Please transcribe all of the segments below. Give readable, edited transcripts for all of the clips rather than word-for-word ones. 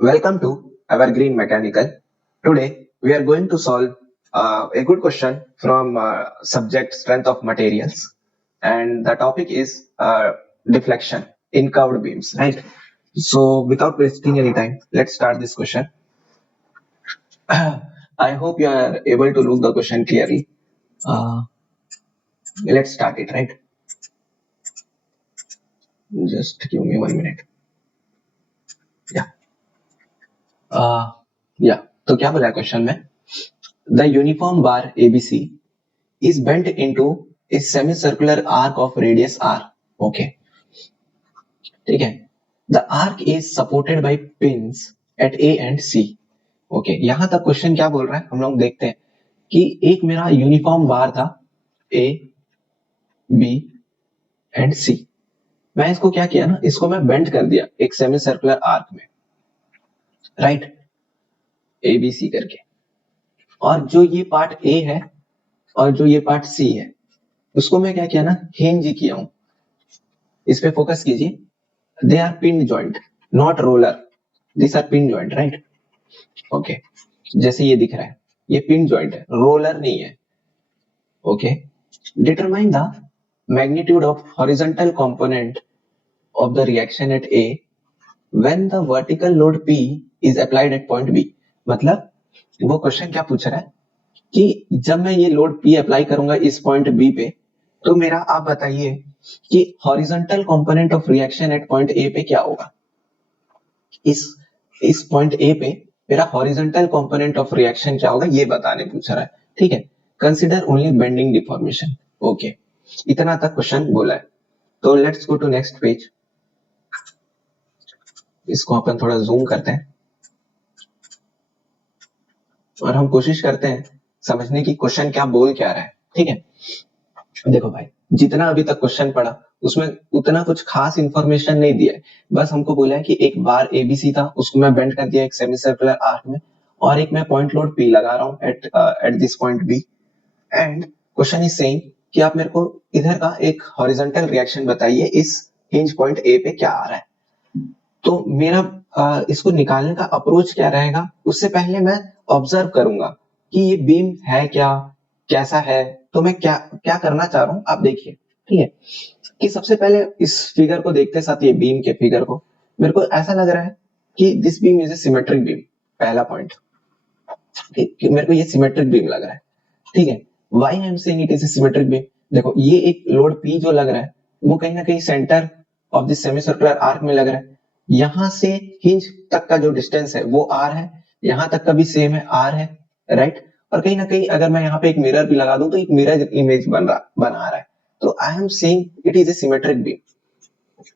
Welcome to Evergreen Mechanical. Today we are going to solve a good question from subject strength of materials, and the topic is deflection in curved beams. Right. So without wasting any time, let's start this question. I hope you are able to look the question clearly. Uh, let's start it. Right. Just give me 1 minute. Yeah. Uh, yeah. तो क्या बोला question में? The uniform bar ABC is bent into a semicircular arc of radius r. Okay, ठीक है. The arc is supported by pins at A and C. Okay, यहां तक question क्या बोल रहा है हम लोग देखते हैं कि एक मेरा यूनिफॉर्म बार था A, B एंड C. मैं इसको क्या किया ना, इसको मैं बेंड कर दिया एक सेमी सर्कुलर आर्क में, राइट, ABC करके. और जो ये पार्ट A है और जो ये पार्ट C है उसको मैं क्या किया ना, हिंज किया हूं. इस पे फोकस कीजिए. They are pinned joint, not roller. These are pinned joint, right? Okay. जैसे ये दिख रहा है, ये पिन जॉइंट है, रोलर नहीं है. Okay. Determine the magnitude of horizontal component of the reaction at A when the vertical load P is applied at point B. मतलब वो क्वेश्चन क्या पूछ रहा है कि जब मैं ये लोड P अप्लाई करूंगा इस पॉइंट B पे, तो मेरा आप बताइए कि horizontal component of reaction at point A पे क्या होगा. इस पॉइंट ए पे मेरा हॉरिजॉन्टल कंपोनेंट ऑफ रिएक्शन क्या होगा ये बताने पूछ रहा है. ठीक है. Consider only bending deformation. Okay, इतना तक क्वेश्चन बोला है. तो let's go to next page. इसको अपन थोड़ा जूम करते हैं और हम कोशिश करते हैं समझने की क्वेश्चन क्या बोल क्या रहा है. ठीक है. देखो भाई, जितना अभी तक क्वेश्चन पढ़ा उसमें उतना कुछ खास इंफॉर्मेशन नहीं दिया है. बस हमको बोला है कि एक बार एबीसी था, उसको मैं बेंड कर दिया एक सेमी सर्कुलर आर्क में, और एक मैं पॉइंट लोड पी लगा रहा हूँ at this point B. And question is saying कि आप मेरे को इधर का एक हॉरिजॉन्टल रिएक्शन बताइए, इस हिंज पॉइंट ए पे क्या आ रहा है. तो मेरा इसको निकालने का अप्रोच क्या रहेगा, उससे पहले मैं ऑब्जर्व करूंगा कि ये बीम है क्या, कैसा है. तो मैं क्या क्या करना चाह रहा हूँ आप देखिए. ठीक है. कि सबसे पहले इस फिगर को देखते साथ, ये बीम के फिगर को, मेरे को ऐसा लग रहा है कि this beam is A symmetric beam. पहला पॉइंट, मेरे को ये सिमेट्रिक बीम लग रहा है. ठीक है. Why I am saying it is A symmetric beam. देखो ये एक लोड पी जो लग रहा है वो कहीं ना कहीं centre of this semi circular arc में लग रहा है. यहां से हिंज तक का जो डिस्टेंस है वो आर है, यहां तक का भी सेम है आर है, राइट. और कहीं ना कहीं अगर मैं यहाँ पे एक मिरर भी लगा दूं तो एक मिरर इमेज बना रहा है. तो I am saying it is A symmetric beam.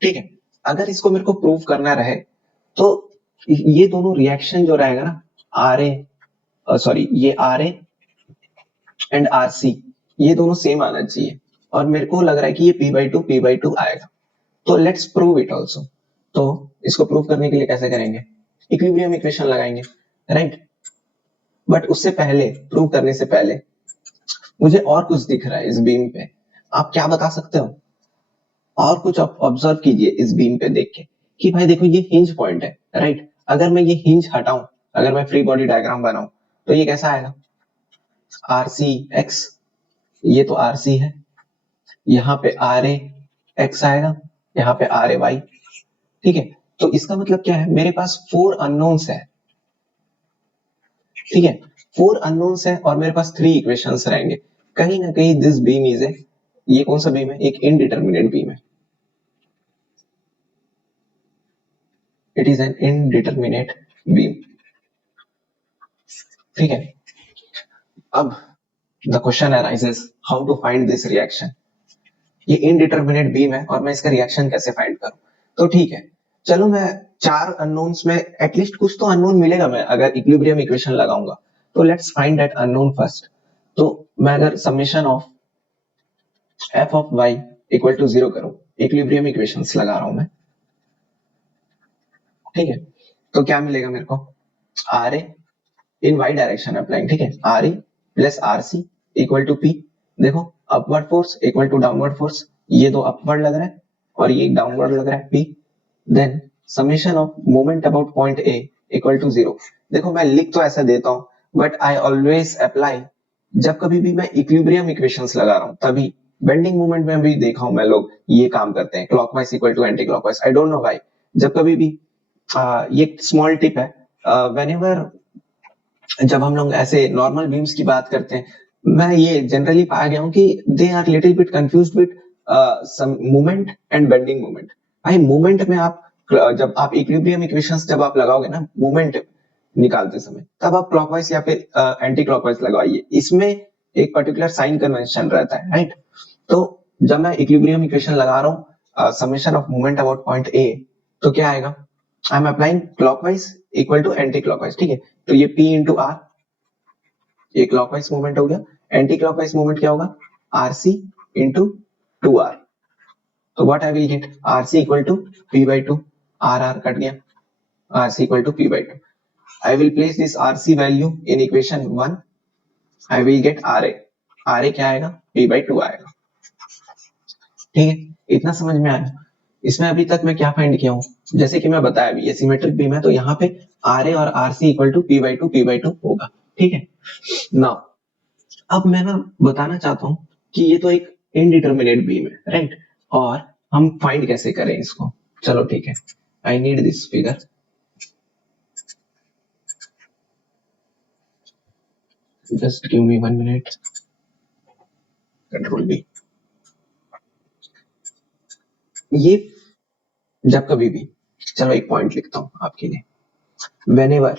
ठीक है. अगर इसको मेरे को प्रूव करना रहे तो ये दोनों रिएक्शन जो रहेगा ना, आर ए सॉरी ये R A and R C, ये दोनों सेम आना चाहिए. और मेरे को लग रहा है कि ये p/2 आएगा. तो लेट्स प्रूव इट ऑल्सो. तो इसको प्रूव करने के लिए कैसे करेंगे, इक्विलिब्रियम इक्वेशन लगाएंगे, राइट. बट उससे पहले, प्रूव करने से पहले मुझे और कुछ दिख रहा है इस बीम पे. आप क्या बता सकते हो? और कुछ आप ऑब्जर्व कीजिए इस बीम पे देख के कि भाई देखो ये हिंज पॉइंट है, राइट. अगर मैं ये हिंज हटाऊं, अगर मैं फ्री बॉडी डायग्राम बनाऊं तो ये कैसा आएगा, आर सी एक्स. ये तो आर सी है, यहाँ पे आर ए एक्स आएगा, यहाँ पे आर ए वाई. ठीक है. तो इसका मतलब क्या है, मेरे पास 4 अननोन्स है. ठीक है. 4 अननोन्स है और मेरे पास 3 इक्वेशंस रहेंगे. कहीं ना कहीं दिस बीम इज ए, ये कौन सा बीम है, एक इनडिटर्मिनेट बीम है. It is an indeterminate beam. ठीक है. अब the question arises how to find this reaction. ये इनडिटर्मिनेट बीम है और मैं इसका रिएक्शन कैसे फाइंड करूं. तो ठीक है, चलो मैं 4 अननोन्स में एटलीस्ट कुछ तो अननोन मिलेगा मैं अगर इक्विलिब्रियम इक्वेशन लगाऊंगा. तो let's find that unknown first. तो मैं अगर summation of F of Y equal to 0 करूं, इक्विलिब्रियम इक्वेशंस लगा रहा हूं मैं. ठीक है. तो क्या मिलेगा मेरे को, R A in Y direction applying. ठीक है. R A plus R C equal to P. देखो upward force equal to downward force, ये दो अपवर्ड लग रहा है और ये डाउनवर्ड लग रहा है, P. Then summation of moment about point A equal to 0। देखो मैं लिख तो ऐसा देता हूँ, बट आई ऑलवेज अप्लाई जब कभी भी मैं इक्विलिब्रियम इक्वेशंस लगा रहा हूँ तभी। बेंडिंग मूवमेंट में भी देखा हूं मैं लोग ये काम करते हैं, clockwise equal to anti clockwise. I don't know why. जब कभी भी ये स्मॉल टिप है, व्हेनेवर जब हम लोग ऐसे नॉर्मल बीम्स की बात करते हैं, मैं ये जनरली पाया गया हूं कि they are little bit confused with some movement and bending movement. भाई मूवमेंट में आप जब आप इक्विलिब्रियम इक्वेशंस जब आप लगाओगे ना मूवमेंट निकालते समय, तब आप क्लॉकवाइज या फिर एंटी क्लॉकवाइज लगाइए। इसमें एक पर्टिकुलर साइन कन्वेंशन रहता है, राइट। तो जब मैं इक्विलिब्रियम इक्वेशन लगा रहा हूँ summation of movement about point A, तो क्या आएगा, I am applying clockwise equal to anti clockwise, ठीक है। तो ये P इंटू आर, ये क्लॉकवाइज मूवमेंट हो गया। एंटी क्लॉकवाइज मूवमेंट क्या होगा, RC इंटू 2R। तो what I will get, RC equal to P/2, R cut गया, RC equal to P/2। I will place this RC value in equation 1. I will get RA. RA क्या आएगा, P/2 आएगा। ठीक है, इतना समझ में आया। इसमें अभी तक मैं क्या फाइंड किया हूँ, जैसे कि मैं बताया भी ये सिमेट्रिक बीम है, तो यहाँ पे RA और RC इक्वल टू P/2 होगा। ठीक है, नाउ अब मैं ना बताना चाहता हूँ कि ये तो एक इनडिटर्मिनेट बीम है, राइट। और हम फाइंड कैसे करें इसको, चलो ठीक है, I need this figure. Just give me 1 minute. Control V। ये जब कभी भी, चलो एक पॉइंट लिखता हूं आपके लिए, whenever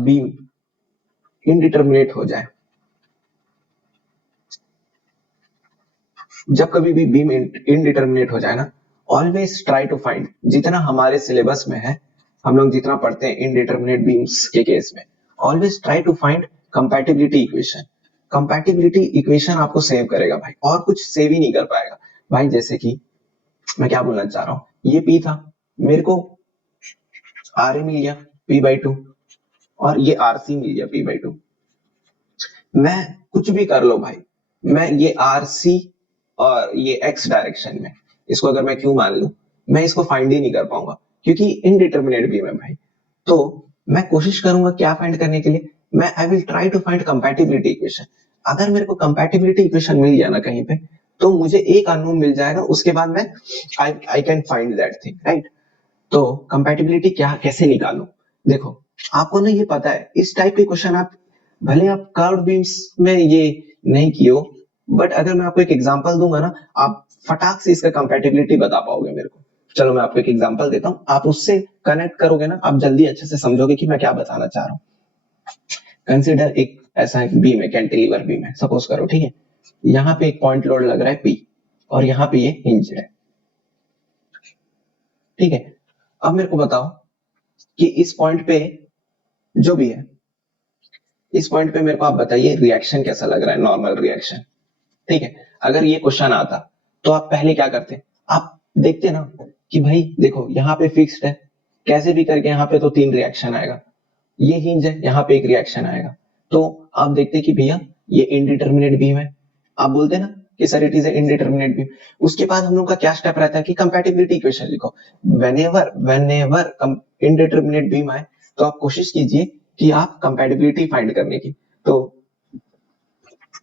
बीम इनडिटर्मिनेट हो जाए, जब कभी भी बीम इनडिटर्मिनेट हो जाए ना, ऑलवेज ट्राई टू फाइंड, जितना हमारे सिलेबस में है, हम लोग जितना पढ़ते हैं इनडिटर्मिनेट बीम्स के केस में, always try to find compatibility equation. Compatibility equation आपको सेव करेगा भाई, और कुछ सेव ही नहीं कर पाएगा भाई। जैसे कि मैं क्या बोलना चाह रहा हूँ, ये P था, मेरे को RA मिल गया P/2, और ये RC मिल गया P/2। मैं कुछ भी कर लो भाई, मैं ये RC और ये X डायरेक्शन में, इसको अगर मैं Q मान लूं, मैं इसको फाइंड ही नहीं कर पाऊंगा, क्योंकि इनडिटर्मिनेट बीम है भाई। तो मैं कोशिश करूंगा क्या फाइंड करने के लिए, मैं I will try to find compatibility equation. अगर मेरे को कंपैटिबिलिटी इक्वेशन मिल गया ना कहीं पे, तो मुझे एक अननोन मिल जाएगा, उसके बाद मैं I can find that thing, right. तो कंपैटिबिलिटी क्या कैसे निकालूं, देखो आपको ना ये पता है, इस टाइप के क्वेश्चन आप भले आप कर्व्ड बीम्स में ये नहीं किए हो, बट अगर मैं आपको एक एग्जांपल दूंगा ना, आप फटाक से इसका कंपैटिबिलिटी बता पाओगे मेरे को। चलो मैं आपको एक एग्जांपल देता हूँ, आप उससे कनेक्ट करोगे ना, आप जल्दी अच्छे से समझोगे कि मैं क्या बताना चाह रहा हूँ। कंसिडर एक ऐसा एक बीम है, कैंटिलीवर बीम है, सपोज करो, ठीक है। यहाँ पे एक पॉइंट लोड लग रहा है P, और यहाँ पे ये हिंज है, ठीक है। अब मेरे को बताओ कि इस पॉइंट पे जो भी है, इस पॉइंट पे मेरे को आप बताइए रिएक्शन कैसा लग रहा है, नॉर्मल रिएक्शन, ठीक है। अगर ये क्वेश्चन आता तो आप पहले क्या करते, आप देखते ना कि भाई देखो यहाँ पे फिक्स्ड है, कैसे भी करके यहाँ पे तो 3 रिएक्शन आएगा, ये हिंज है, यहाँ पे एक रिएक्शन आएगा। तो आप देखते कि भैया ये इनडिटर्मिनेट बीम है, आप बोलते ना कि sir it is indeterminate beam. उसके बाद हम लोग का क्या स्टेप रहता है कि कंपैटिबिलिटी इक्वेशन लिखो। व्हेनेवर इनडिटर्मिनेट बीम आए, तो आप कोशिश कीजिए कि आप कंपैटिबिलिटी फाइंड करने की। तो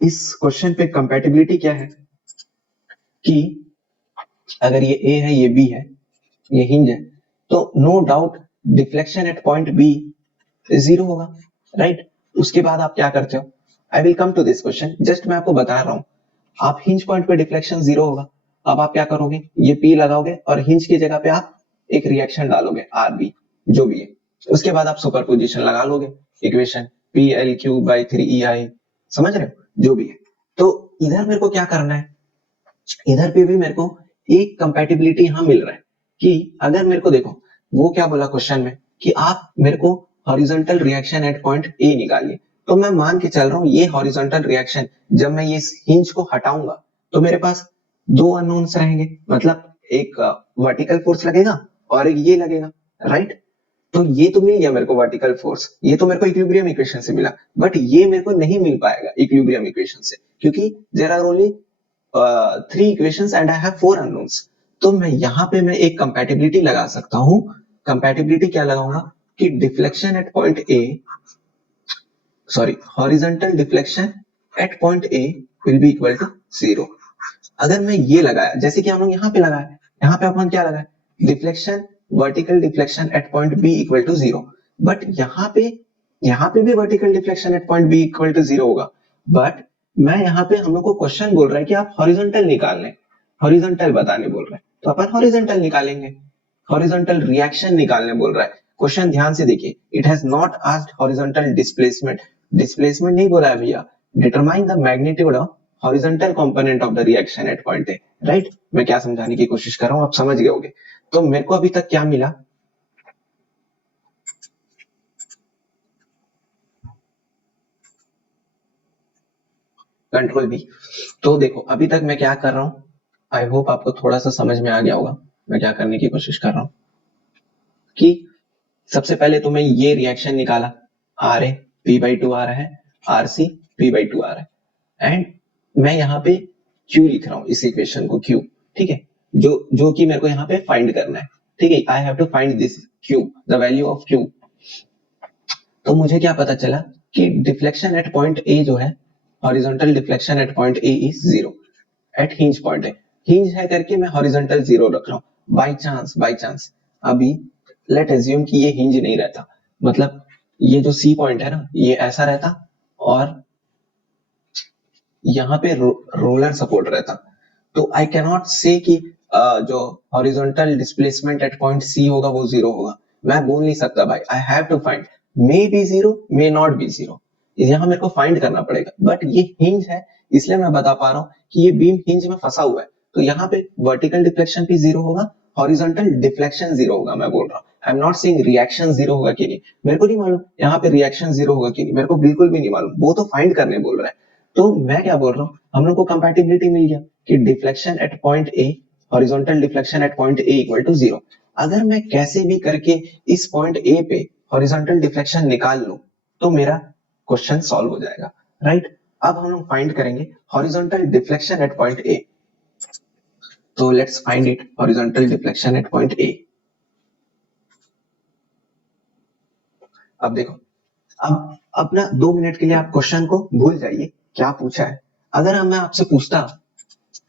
इस क्वेश्चन पे कंपैटिबिलिटी क्या है कि अगर ये A है, ये B है, ये हिंज है, तो no doubt deflection at point B 0 होगा, राइट। उसके बाद आप क्या करते हो, I will come to this question, just मैं आपको बता रहा हूं, आप हिंज पॉइंट पे डिफ्लेक्शन 0 होगा। अब आप क्या करोगे, ये P लगाओगे और हिंज की जगह पे आप एक रिएक्शन डालोगे RB, जो भी है। उसके बाद आप सुपरपोजिशन लगा लोगे, इक्वेशन PL³/3EI, समझ रहे हो, जो भी है। तो इधर मेरे को क्या करना है, इधर पे भी मेरे को एक कंपैटिबिलिटी यहां मिल रहा है कि अगर मेरे को देखो, वो क्या बोला क्वेश्चन में कि आप मेरे को हॉरिजॉन्टल रिएक्शन एट पॉइंट ए निकालिए। तो मैं मान के चल रहा हूं ये हॉरिजॉन्टल रिएक्शन, जब मैं ये हिंज को हटाऊंगा तो मेरे पास 2 अननोन्स रहेंगे, मतलब एक वर्टिकल फोर्स लगेगा और एक ये लगेगा, राइट। तो ये तो मिल गया मेरे को वर्टिकल फोर्स, ये तो मेरे को इक्विलिब्रियम इक्वेशन से मिला, बट ये मेरे को नहीं मिल पाएगा इक्विलिब्रियम इक्वेशन से, क्योंकि there are only 3 equations and I have 4 unknowns। तो मैं यहाँ पे मैं एक कंपैटिबिलिटी लगा सकता हूँ। कंपैटिबिलिटी क्या लगाऊंगा कि deflection at point A, sorry, horizontal deflection at point A will be equal to 0। अगर मैं ये लगाया जैसे कि हम लोग यहाँ पे लगाया, यहाँ पे अपन क्या लगाया, deflection, vertical deflection at point B equal to 0, but यहाँ पे भी vertical deflection at point B equal to 0 होगा। बट मैं यहाँ पे हम लोग को क्वेश्चन बोल रहा है कि आप हॉरिजॉन्टल निकाल लें, हॉरिजॉन्टल बताने बोल रहे हैं, तो अपन हॉरिजॉन्टल निकालेंगे, हॉरिजॉन्टल रिएक्शन निकालने बोल रहा है। क्वेश्चन ध्यान से देखिए, it has not asked horizontal displacement, displacement नहीं बोला है भैया, determine the magnitude of horizontal component of the reaction at point A, right. मैं क्या समझाने की कोशिश कर रहा हूँ, आप समझ गए होंगे। तो मेरे को अभी तक क्या मिला, कंट्रोल बी। तो देखो अभी तक मैं क्या कर रहा हूँ, आई होप आपको थोड़ा सा समझ में आ गया होगा मैं क्या करने की कोशिश कर रहा हूँ। कि सबसे पहले तो मैं ये रिएक्शन निकाला, R A P by two आ रहा है, R C P by two आ रहा है, एंड मैं यहाँ पे क्यू लिख रहा हूँ, इस इक्वेशन को क्यू, ठीक है, जो कि मेरे को यहाँ पे फाइंड करना है, ठीक है, I have to find this Q, the value of Q. तो मुझे क्या पता चला कि डिफ्लेक्शन एट पॉइंट ए जो है, horizontal deflection at point A is 0 at hinge point है, हिंज है करके मैं हॉरिजॉन्टल 0 रख रहा हूँ। बाई चांस अभी लेट एज्यूम कि ये हिंज नहीं रहता, मतलब ये जो सी पॉइंट है ना ये ऐसा रहता और यहाँ पे रोलर सपोर्ट रहता, तो आई कैन नॉट से कि जो horizontal displacement at point C होगा वो 0 होगा। मैं बोल नहीं सकता भाई, I have to find, may be 0 may not be 0, यहाँ मेरे को फाइंड करना पड़ेगा। बट ये हिंज है इसलिए मैं बता पा रहा हूँ कि ये बीम हिंज में फंसा हुआ है, तो यहाँ पे वर्टिकल डिफ्लेक्शन भी 0 होगा, हॉरिजॉन्टल डिफ्लेक्शन 0 होगा। मैं बोल रहा हूँ, आई एम नॉट सेइंग रिएक्शन 0 होगा कि नहीं, मेरे को नहीं मालूम यहाँ पे रिएक्शन 0 होगा कि नहीं, मेरे को बिल्कुल भी नहीं मालूम, वो तो फाइंड करने बोल रहा है। तो मैं क्या बोल रहा हूँ, हम लोग को कंपैटिबिलिटी मिल गया कि deflection at point A, horizontal deflection at point A equal to 0। अगर मैं कैसे भी करके इस पॉइंट ए पे हॉरिजॉन्टल डिफ्लेक्शन निकाल लूं तो मेरा क्वेश्चन सॉल्व हो जाएगा, राइट। अब हम लोग फाइंड करेंगे horizontal deflection at point A. तो let's find it, horizontal deflection at point A. अब देखो, अब अपना 2 मिनट के लिए आप क्वेश्चन को भूल जाइए क्या पूछा है। अगर मैं आपसे पूछता,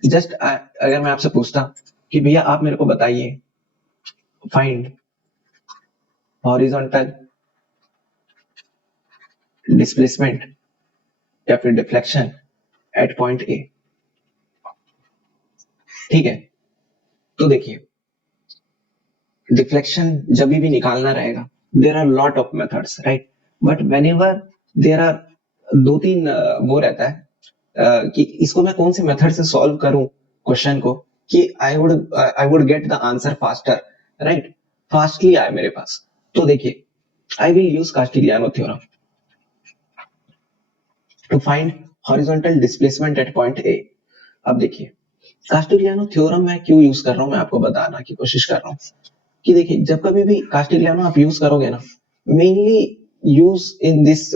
अगर मैं आपसे पूछता कि भैया आप मेरे को बताइए फाइंड हॉरिजॉन्टल डिस्प्लेसमेंट या फिर डिफ्लेक्शन एट पॉइंट ए, ठीक है, तो देखिए डिफ्लेक्शन जब भी निकालना रहेगा, there are lot of methods, right, but whenever there are 2-3 वो रहता है कि इसको मैं कौन से मेथड से सॉल्व करूं क्वेश्चन को कि I would get the answer faster, right, fastly आए मेरे पास। तो देखिए I will use Castigliano theorem to find horizontal displacement at point A. अब देखिए कास्टिलियानो थ्योरम मैं क्यों यूज कर रहा हूं, मैं आपको बताना की कोशिश कर रहा हूँ कि देखिए जब कभी भी कास्टिलियानो आप यूज करोगे ना, mainly use in this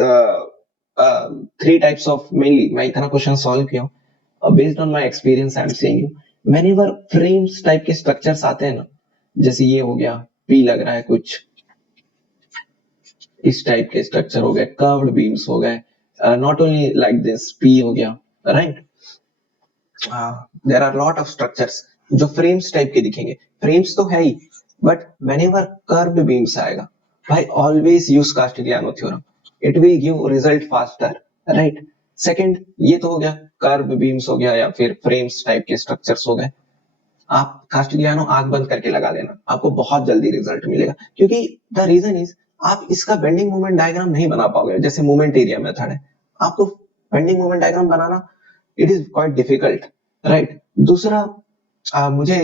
3 types of, mainly मैं इतना क्वेश्चन सॉल्व किया हूं based on my experience, I am saying you, whenever frames type के स्ट्रक्चर्स आते हैं ना, जैसे ये हो गया पी लग रहा है कुछ इस टाइप के स्ट्रक्चर हो गए, कर्व्ड बीम्स हो गए, not only like this P हो गया, right, there are lot of structures जो फ्रेम्स टाइप के दिखेंगे, फ्रेम्स तो है ही, बट व्हेनेवर कर्व्ड बीम्स आएगा भाई always use Castigliano theorem, it will give result faster, right. Second ये तो हो गया कर्व बीम्स हो गया या फिर फ्रेम्स टाइप के स्ट्रक्चर्स हो गए, आप कास्टिलियानो आंख बंद करके लगा लेना, आपको बहुत जल्दी रिजल्ट मिलेगा, क्योंकि द रीजन इज आप इसका बेंडिंग मोमेंट डायग्राम नहीं बना पाओगे, जैसे मोमेंट एरिया मेथड है, आपको बेंडिंग मोमेंट डायग्राम बनाना it is quite difficult, right. दूसरा मुझे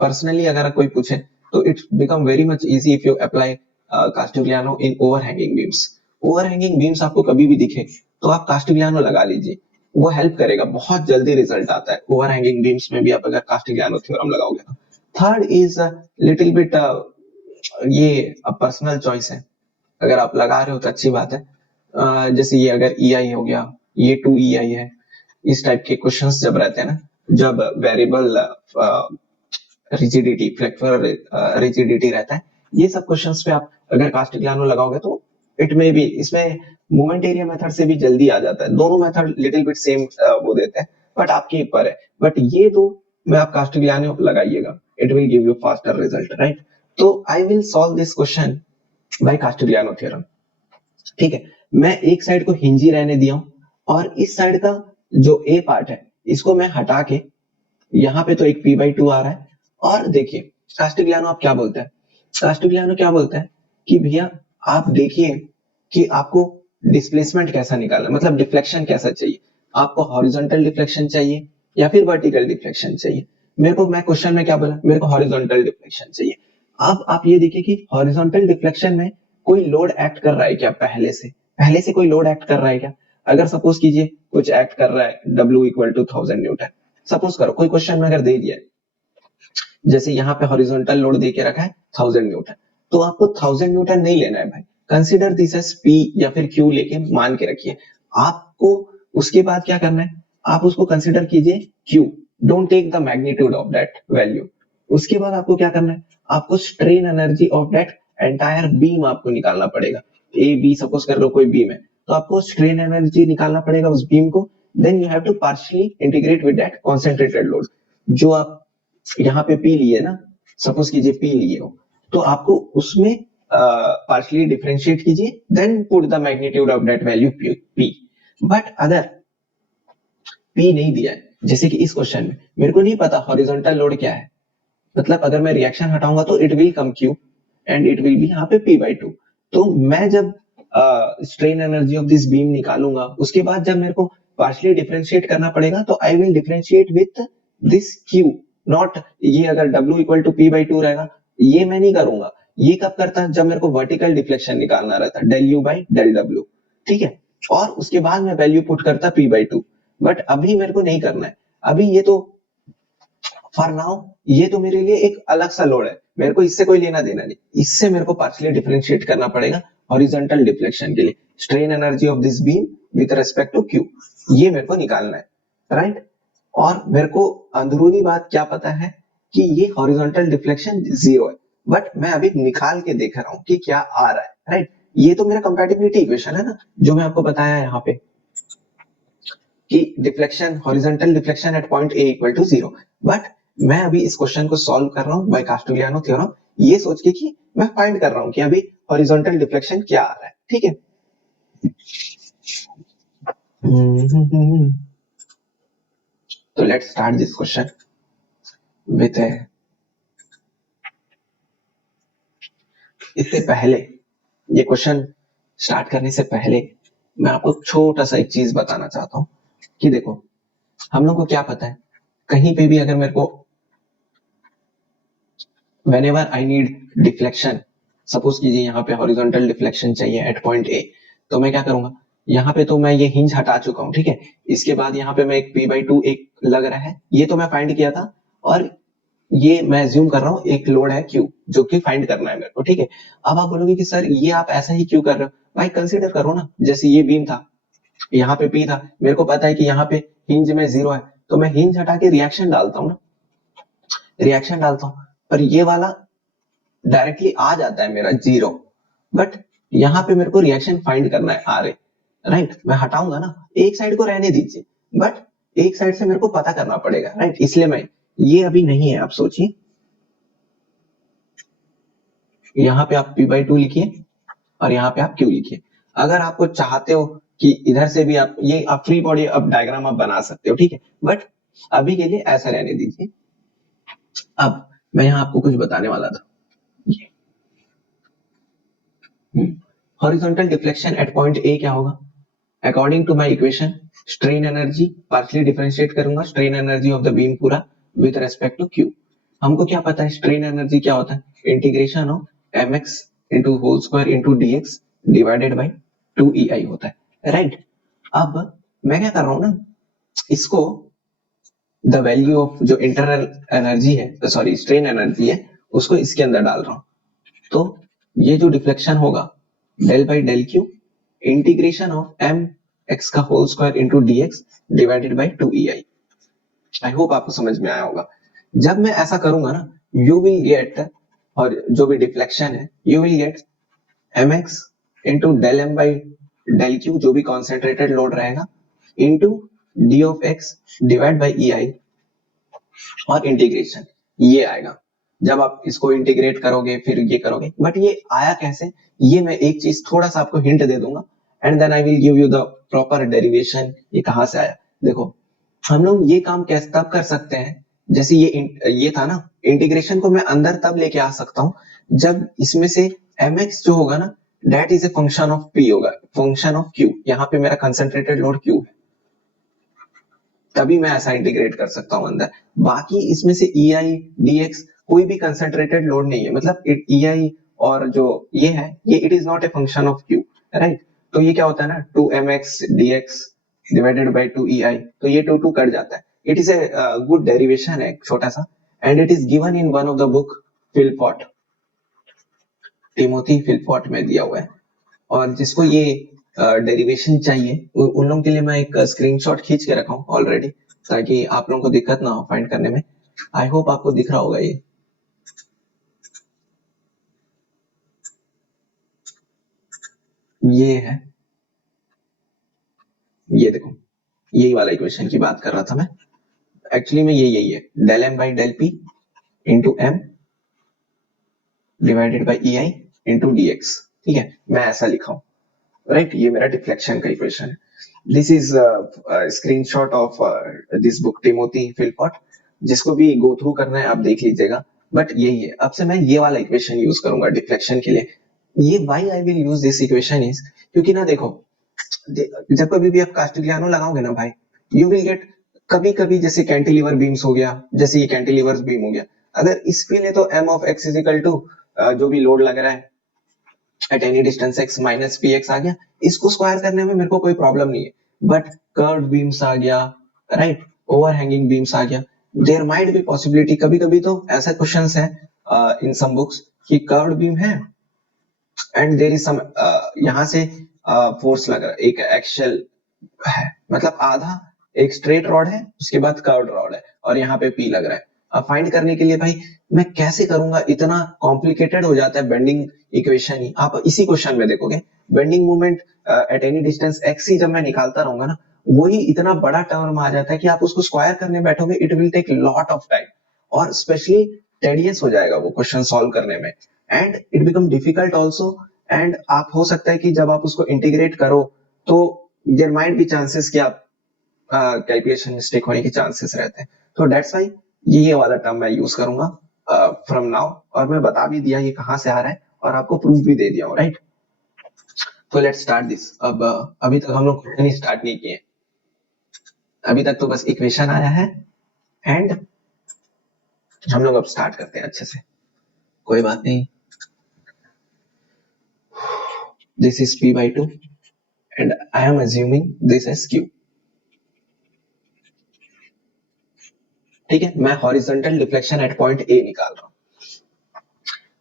पर्सनली अगर कोई पूछे तो it's become very much easy if you apply Castigliano in overhanging beams. Overhanging beams आपको कभी भी दिखे तो आप कास्टिलियानो लगा लीजिए, वो हेल्प करेगा, बहुत जल्दी रिजल्ट आता है ओवरहैंगिंग बीम्स में भी आप अगर कास्टिलियानो थ्योरम लगाओगे तो। थर्ड इज लिटिल बिट, ये पर्सनल चॉइस है, अगर आप लगा रहे हो तो अच्छी बात है, जैसे ये अगर ई आई हो गया, ये 2 ई आई है, इस टाइप के क्वेश्चंस जब रहते हैं ना, जब वेरिएबल रिजिडिटी, फ्लेक्सुरल रिजिडिटी रहता है। ये सब क्वेश्चंस पे आप अगर कास्टिग्लियानो लगाओगे तो इट में भी, इसमें मोमेंट एरिया मेथड से भी जल्दी आ जाता है। दोनों मेथड लिटिल बिट सेम वो देते हैं, बट आपके ऊपर है। बट ये दो में आप कास्टिग्लियानो लगाइएगा, it will give you faster result, right. तो I will solve this question by Castigliano theorem. ठीक है, मैं एक साइड को हिंजी रहने दिया हूं और इस साइड का जो ए पार्ट है इसको मैं हटा के, यहाँ पे तो एक p/2 आ रहा है। और देखिए कास्टिग्लियानो आप क्या बोलते हैं, कास्टिग्लियानो क्या बोलता है कि भैया आप देखिए कि आपको डिस्प्लेसमेंट कैसा निकालना है, मतलब डिफ्लेक्शन कैसा चाहिए, आपको हॉरिजॉन्टल डिफ्लेक्शन चाहिए या फिर वर्टिकल डिफ्लेक्शन चाहिए। मेरे को, मैं क्वेश्चन में क्या बोला, मेरे को हॉरिजॉन्टल डिफ्लेक्शन चाहिए। अब आप ये देखिए कि हॉरिजॉन्टल डिफ्लेक्शन में कोई लोड एक्ट कर रहा है क्या, पहले से कोई लोड एक्ट कर रहा है क्या। अगर सपोज कीजिए कुछ एक्ट कर रहा है, W equal to 1000 newton, suppose करो कोई क्वेश्चन में अगर दे दिया है, जैसे यहाँ पे हॉरिजॉन्टल लोड दे के रखा है 1000 न्यूटन, तो आपको 1000 न्यूटन नहीं लेना है भाई, कंसीडर दिस एज P या फिर Q लेके मान के रखिए। आपको उसके बाद क्या करना है, आप उसको कंसीडर कीजिए Q, don't take the magnitude of that value. उसके बाद आपको क्या करना है, आपको strain energy of that entire beam आपको निकालना पड़ेगा। ए बी सपोज कर लो कोई बीम है, तो आपको स्ट्रेन एनर्जी निकालना पड़ेगा उस बीम को। Then you have to partially integrate with that concentrated load. जो आप यहाँ पे पी लिए ना, सपोज कीजिए पी लिए हो, तो आपको उसमें पार्शियली डिफरेंशिएट कीजिए, then put the magnitude of that value P. But अगर पी नहीं दिया है, जैसे कि इस क्वेश्चन में मेरे को नहीं पता हॉरिजॉन्टल लोड क्या है, मतलब अगर मैं रिएक्शन हटाऊंगा तो it will come Q and it will be यहाँ पे p/2। तो मैं जब strain energy of this beam निकालूंगा, उसके बाद जब मेरे को पार्शियली डिफरेंशिएट करना पड़ेगा, तो I will differentiate with this q, not ये अगर W इक्वल टू p/2 रहेगा, ये मैं नहीं करूंगा। ये कब करता, जब मेरे को वर्टिकल डिफ्लेक्शन निकालना रहता, del u by del w, ठीक है। और उसके बाद मैं वैल्यू पुट करता p/2, बट अभी मेरे को नहीं करना है। अभी ये तो फॉर नाउ ये तो मेरे लिए एक अलग सा लोड है, मेरे को इससे कोई लेना देना नहीं। इससे मेरे को पार्शियली डिफरेंशिएट करना पड़ेगा हॉरिजॉन्टल डिफ्लेक्शन के लिए, strain energy of this beam with respect to Q, ये मेरे को निकालना है, राइट। और मेरे को अंदरूनी बात क्या पता है कि ये हॉरिजॉन्टल डिफ्लेक्शन 0 है, बट मैं अभी निकाल के देख रहा हूं कि क्या आ रहा है, राइट। ये तो मेरा कंपैटिबिलिटी इक्वेशन है ना, जो मैं आपको बताया यहाँ पे कि deflection, horizontal deflection at point A equal to 0। But मैं अभी इस क्वेश्चन को सॉल्व कर रहा हूं बाय कास्टिग्लियानो थ्योरम, ये सोच के कि मैं फाइंड कर रहा हूं कि अभी हॉरिजॉन्टल डिफ्लेक्शन क्या आ रहा है, ठीक है। तो let's start this question with इससे पहले, ये क्वेश्चन स्टार्ट करने से पहले मैं आपको छोटा सा एक चीज बताना चाहता हूं कि देखो, हम लोग को क्या पता है, कहीं पे भी अगर मेरे को whenever I need deflection, suppose कीजिए यहाँ पे हॉरिजॉन्टल डिफ्लेक्शन चाहिए एट पॉइंट ए, तो मैं क्या करूंगा, यहाँ पे तो मैं ये हिंज हटा चुका हूँ, ठीक है। इसके बाद यहाँ पे मैं एक p/2 एक लग रहा है, ये तो मैं फाइंड किया था, और ये मैं अज्यूम कर रहा हूँ एक लोड है Q, जो कि फाइंड करना है मेरे को, ठीक है। अब आप बोलोगे कि सर ये आप ऐसा ही क्यों कर रहे हो, भाई कंसिडर करो ना, जैसे ये बीम था, यहाँ पे P था, मेरे को पता है कि यहाँ पे हिंज में 0 है, तो मैं हिंज हटा के रिएक्शन डालता हूँ ना, रिएक्शन डालता हूँ, पर ये वाला डायरेक्टली आ जाता है मेरा 0, बट यहाँ पे मेरे को रिएक्शन फाइंड करना है RA, राइट। मैं हटाऊंगा ना, एक साइड को रहने दीजिए, बट एक साइड से मेरे को पता करना पड़ेगा, राइट। इसलिए मैं, ये अभी नहीं है, आप सोचिए, यहाँ पे आप p/2 लिखिए और यहाँ पे आप Q लिखिए। अगर आपको चाहते हो कि इधर से भी आप ये, आप फ्री बॉडी अब डायग्राम आप बना सकते हो, ठीक है, बट अभी के लिए ऐसा रहने दीजिए। अब मैं यहाँ आपको कुछ बताने वाला था, horizontal deflection at point A क्या होगा, according to my equation, strain energy partially differentiate करूंगा, strain energy of the beam पूरा विद रेस्पेक्ट टू Q। हमको क्या पता है स्ट्रेन एनर्जी क्या होता है, integration of mx into whole square into dx divided by 2EI होता है, राइट। अब मैं क्या कर रहा हूं ना, इसको द वैल्यू ऑफ जो इंटरनल एनर्जी है, सॉरी स्ट्रेन एनर्जी है, उसको इसके अंदर डाल रहा हूं। तो ये जो डिफ्लेक्शन होगा del by del Q integration of M X का whole square into D X divided by 2EI। I hope आपको समझ में आया होगा। जब मैं ऐसा करूंगा ना, यू विल गेट, और जो भी डिफ्लेक्शन है, you will get mx into del M by del Q, जो भी कॉन्सेंट्रेटेड लोड रहेगा, into D of X divide by E I और इंटीग्रेशन, ये आएगा। जब आप इसको इंटीग्रेट करोगे फिर ये करोगे, बट ये आया कैसे, ये मैं एक चीज थोड़ा सा आपको हिंट दे दूंगा, and then I will give you the proper derivation, ये कहां से आया। देखो, हम लोग ये काम कैसे तब कर सकते हैं, जैसे ये था ना, इंटीग्रेशन को मैं अंदर तब लेके आ सकता हूं जब इसमें से mx जो होगा ना, that is a function of p होगा, फंक्शन ऑफ q, यहाँ पे मेरा कंसंट्रेटेड लोड q है, तभी मैं ऐसा इंटीग्रेट कर सकता हूं अंदर। बाकी इसमें से ई आई डी एक्स कोई भी कंसंट्रेटेड लोड नहीं है, मतलब ई आई और जो ये है, ये it is not a function of Q, right. तो ये क्या होता है ना, 2mx dx divided by 2ei, तो ये 2 कट जाता है। It is a good derivation है, छोटा सा, and it is given in one of the book Philpott, Timothy Philpott में दिया हुआ है। और जिसको ये डेरिवेशन चाहिए, उन लोगों के लिए मैं एक स्क्रीनशॉट खींच के रखा हूँ ऑलरेडी, ताकि आप लोगों को दिक्कत ना हो फाइंड करने में। आई होप आपको दिख रहा होगा ये है, ये देखो, यही वाला इक्वेशन की बात कर रहा था मैं, एक्चुअली में ये यही है, del M by del P into M divided by E I into D x, ठीक है, मैं ऐसा लिखा हूँ, राइट। ये मेरा डिफ्लेक्शन का इक्वेशन है। This is screenshot of this book Timothy Philpott, जिसको भी गो थ्रू करना है आप देख लीजिएगा, बट यही है। अब से मैं ये वाला इक्वेशन यूज करूंगा डिफ्लेक्शन के लिए। ये why I will use this equation is, क्योंकि ना देखो, जब कभी भी आप कास्टिग्लियानो लगाओगे ना भाई, यू विल गेट, कभी कभी जैसे कैंटिलीवर बीम्स हो गया, जैसे ये कैंटिलीवर बीम हो गया, अगर इस पे ले तो m of x is equal to जो भी लोड लग रहा है at any distance x minus P X आ गया, इसको स्क्वायर करने में मेरे को कोई प्रॉब्लम नहीं है। बट कर्व बीम्स आ गया, राइट, ओवरहैंगिंग बीम्स आ गया, देयर माइट बी पॉसिबिलिटी, कभी कभी तो ऐसा क्वेश्चंस है इन सम बुक्स कि कर्व बीम है एंड देयर इज सम, यहां से फोर्स लग रहा है, एक एक्सेल है, मतलब आधा एक स्ट्रेट रॉड है, उसके बाद कर्व्ड रॉड है, और यहाँ पे पी लग रहा है। अब फाइंड करने के लिए भाई मैं कैसे करूंगा, इतना कॉम्प्लिकेटेड हो जाता है बेंडिंग इक्वेशन ही। आप इसी क्वेश्चन में देखोगे, bending moment at any distance X ही जब मैं निकालता रहूंगा ना, वही इतना बड़ा टर्म आ जाता है कि आप उसको स्क्वायर करने बैठोगे, it will take lot of time, और स्पेशली टेडियस हो जाएगा वो क्वेश्चन सॉल्व करने में, and it become difficult also. And आप हो सकता है कि जब आप उसको इंटीग्रेट करो, तो देयर माइट बी चांसेस कि आप कैलकुलेशन मिस्टेक होने के चांसेस रहते हैं। तो दैट्स व्हाई ये वाला टर्म मैं यूज करूंगा फ्रॉम नाउ, और मैं बता भी दिया ये कहां से आ रहा है, और आपको प्रूफ भी दे दिया हूं, राइट। तो लेट्स स्टार्ट दिस। अब अभी तक हम लोग क्वेश्चन स्टार्ट नहीं किए, अभी तक तो बस इक्वेशन आया है, एंड हम लोग अब स्टार्ट करते हैं अच्छे से, कोई बात नहीं। This is p by 2 and I am assuming this as q, ठीक है। मैं हॉरिजॉन्टल डिफ्लेक्शन एट पॉइंट ए निकाल रहा हूं।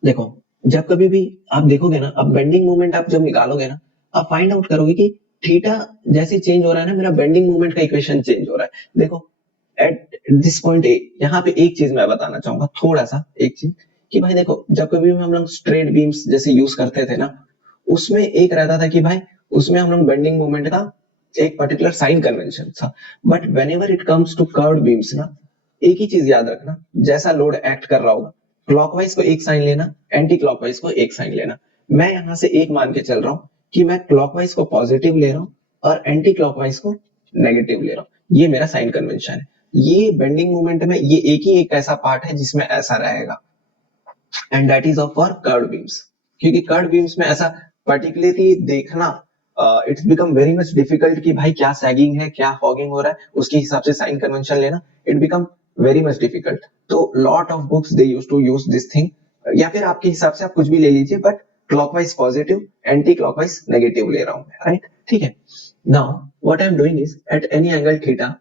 देखो, जब कभी भी आप देखोगे ना, अब बेंडिंग मोमेंट आप जब निकालोगे ना, आप फाइंड आउट करोगे कि थीटा जैसे चेंज हो रहा है ना, मेरा बेंडिंग मोमेंट का इक्वेशन चेंज हो रहा है। देखो, एट दिस पॉइंट ए, यहाँ पे एक चीज मैं बताना चाहूंगा, थोड़ा सा एक चीज, कि भाई देखो, जब कभी भी हम लोग स्ट्रेट बीम्स जैसे यूज करते थे ना, उसमें एक रहता था कि भाई उसमें हम लोग बेंडिंग मोमेंट का एक पर्टिकुलर साइन कन्वेंशन था। But whenever it comes to curved beams ना, एक ही चीज याद रखना, जैसा लोड एक्ट कर रहा होगा, क्लॉकवाइज को एक साइन लेना, एंटी क्लॉकवाइज को एक साइन लेना। मैं यहां से एक मान के चल रहा हूं कि मैं क्लॉकवाइज को पॉजिटिव ले रहा हूं और एंटी क्लॉकवाइज को नेगेटिव ले रहा हूं, ये मेरा साइन कन्वेंशन है। ये बेंडिंग मोमेंट में ये एक ही एक ऐसा पार्ट है जिसमें ऐसा रहेगा, and that is of for curved beams. क्योंकि कर्व्ड बीम्स में ऐसा पर्टिकुलरली देखना, it's become very much difficult कि भाई क्या सैगिंग है, क्या फॉगिंग हो रहा है, उसके हिसाब से साइन कन्वेंशन लेना, it become very much difficult. तो lot of books they use to use this thing, या फिर आपके हिसाब से आप कुछ भी ले लीजिए, but clockwise positive, anti clockwise negative ले रहा हूं मैं, राइट, ठीक है। Now what I am doing is at any angle theta,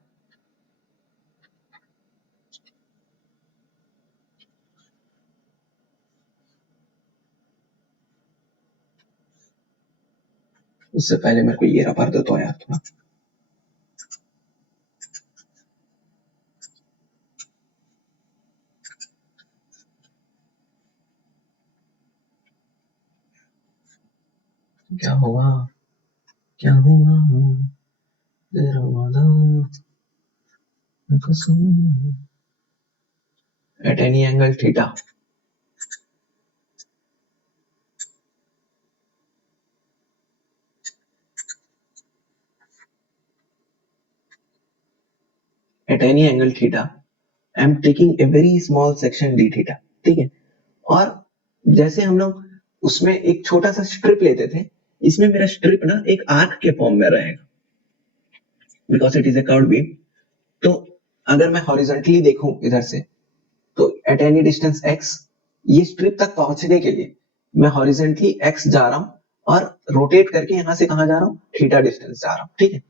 उससे पहले मेरे को ये रबर दे दो यार थोड़ा। क्या हुआ क्या हुआ तेरा वादा कसम at any angle theta at any angle theta I am taking a very small section d theta ठीक है और जैसे हम लोग उसमें एक छोटा सा स्ट्रिप लेते थे इसमें मेरा स्ट्रिप ना एक आर्क के फॉर्म में रहेगा because it is a curved beam तो अगर मैं हॉरिजॉन्टली देखूं इधर से तो एट एनी डिस्टेंस x ये स्ट्रिप तक पहुंचने के लिए मैं हॉरिजॉन्टली x जा रहा हूं और रोटेट करके यहां से कहां जा रहा हूं थीटा डिस्टेंस जा रहा हूं ठीक है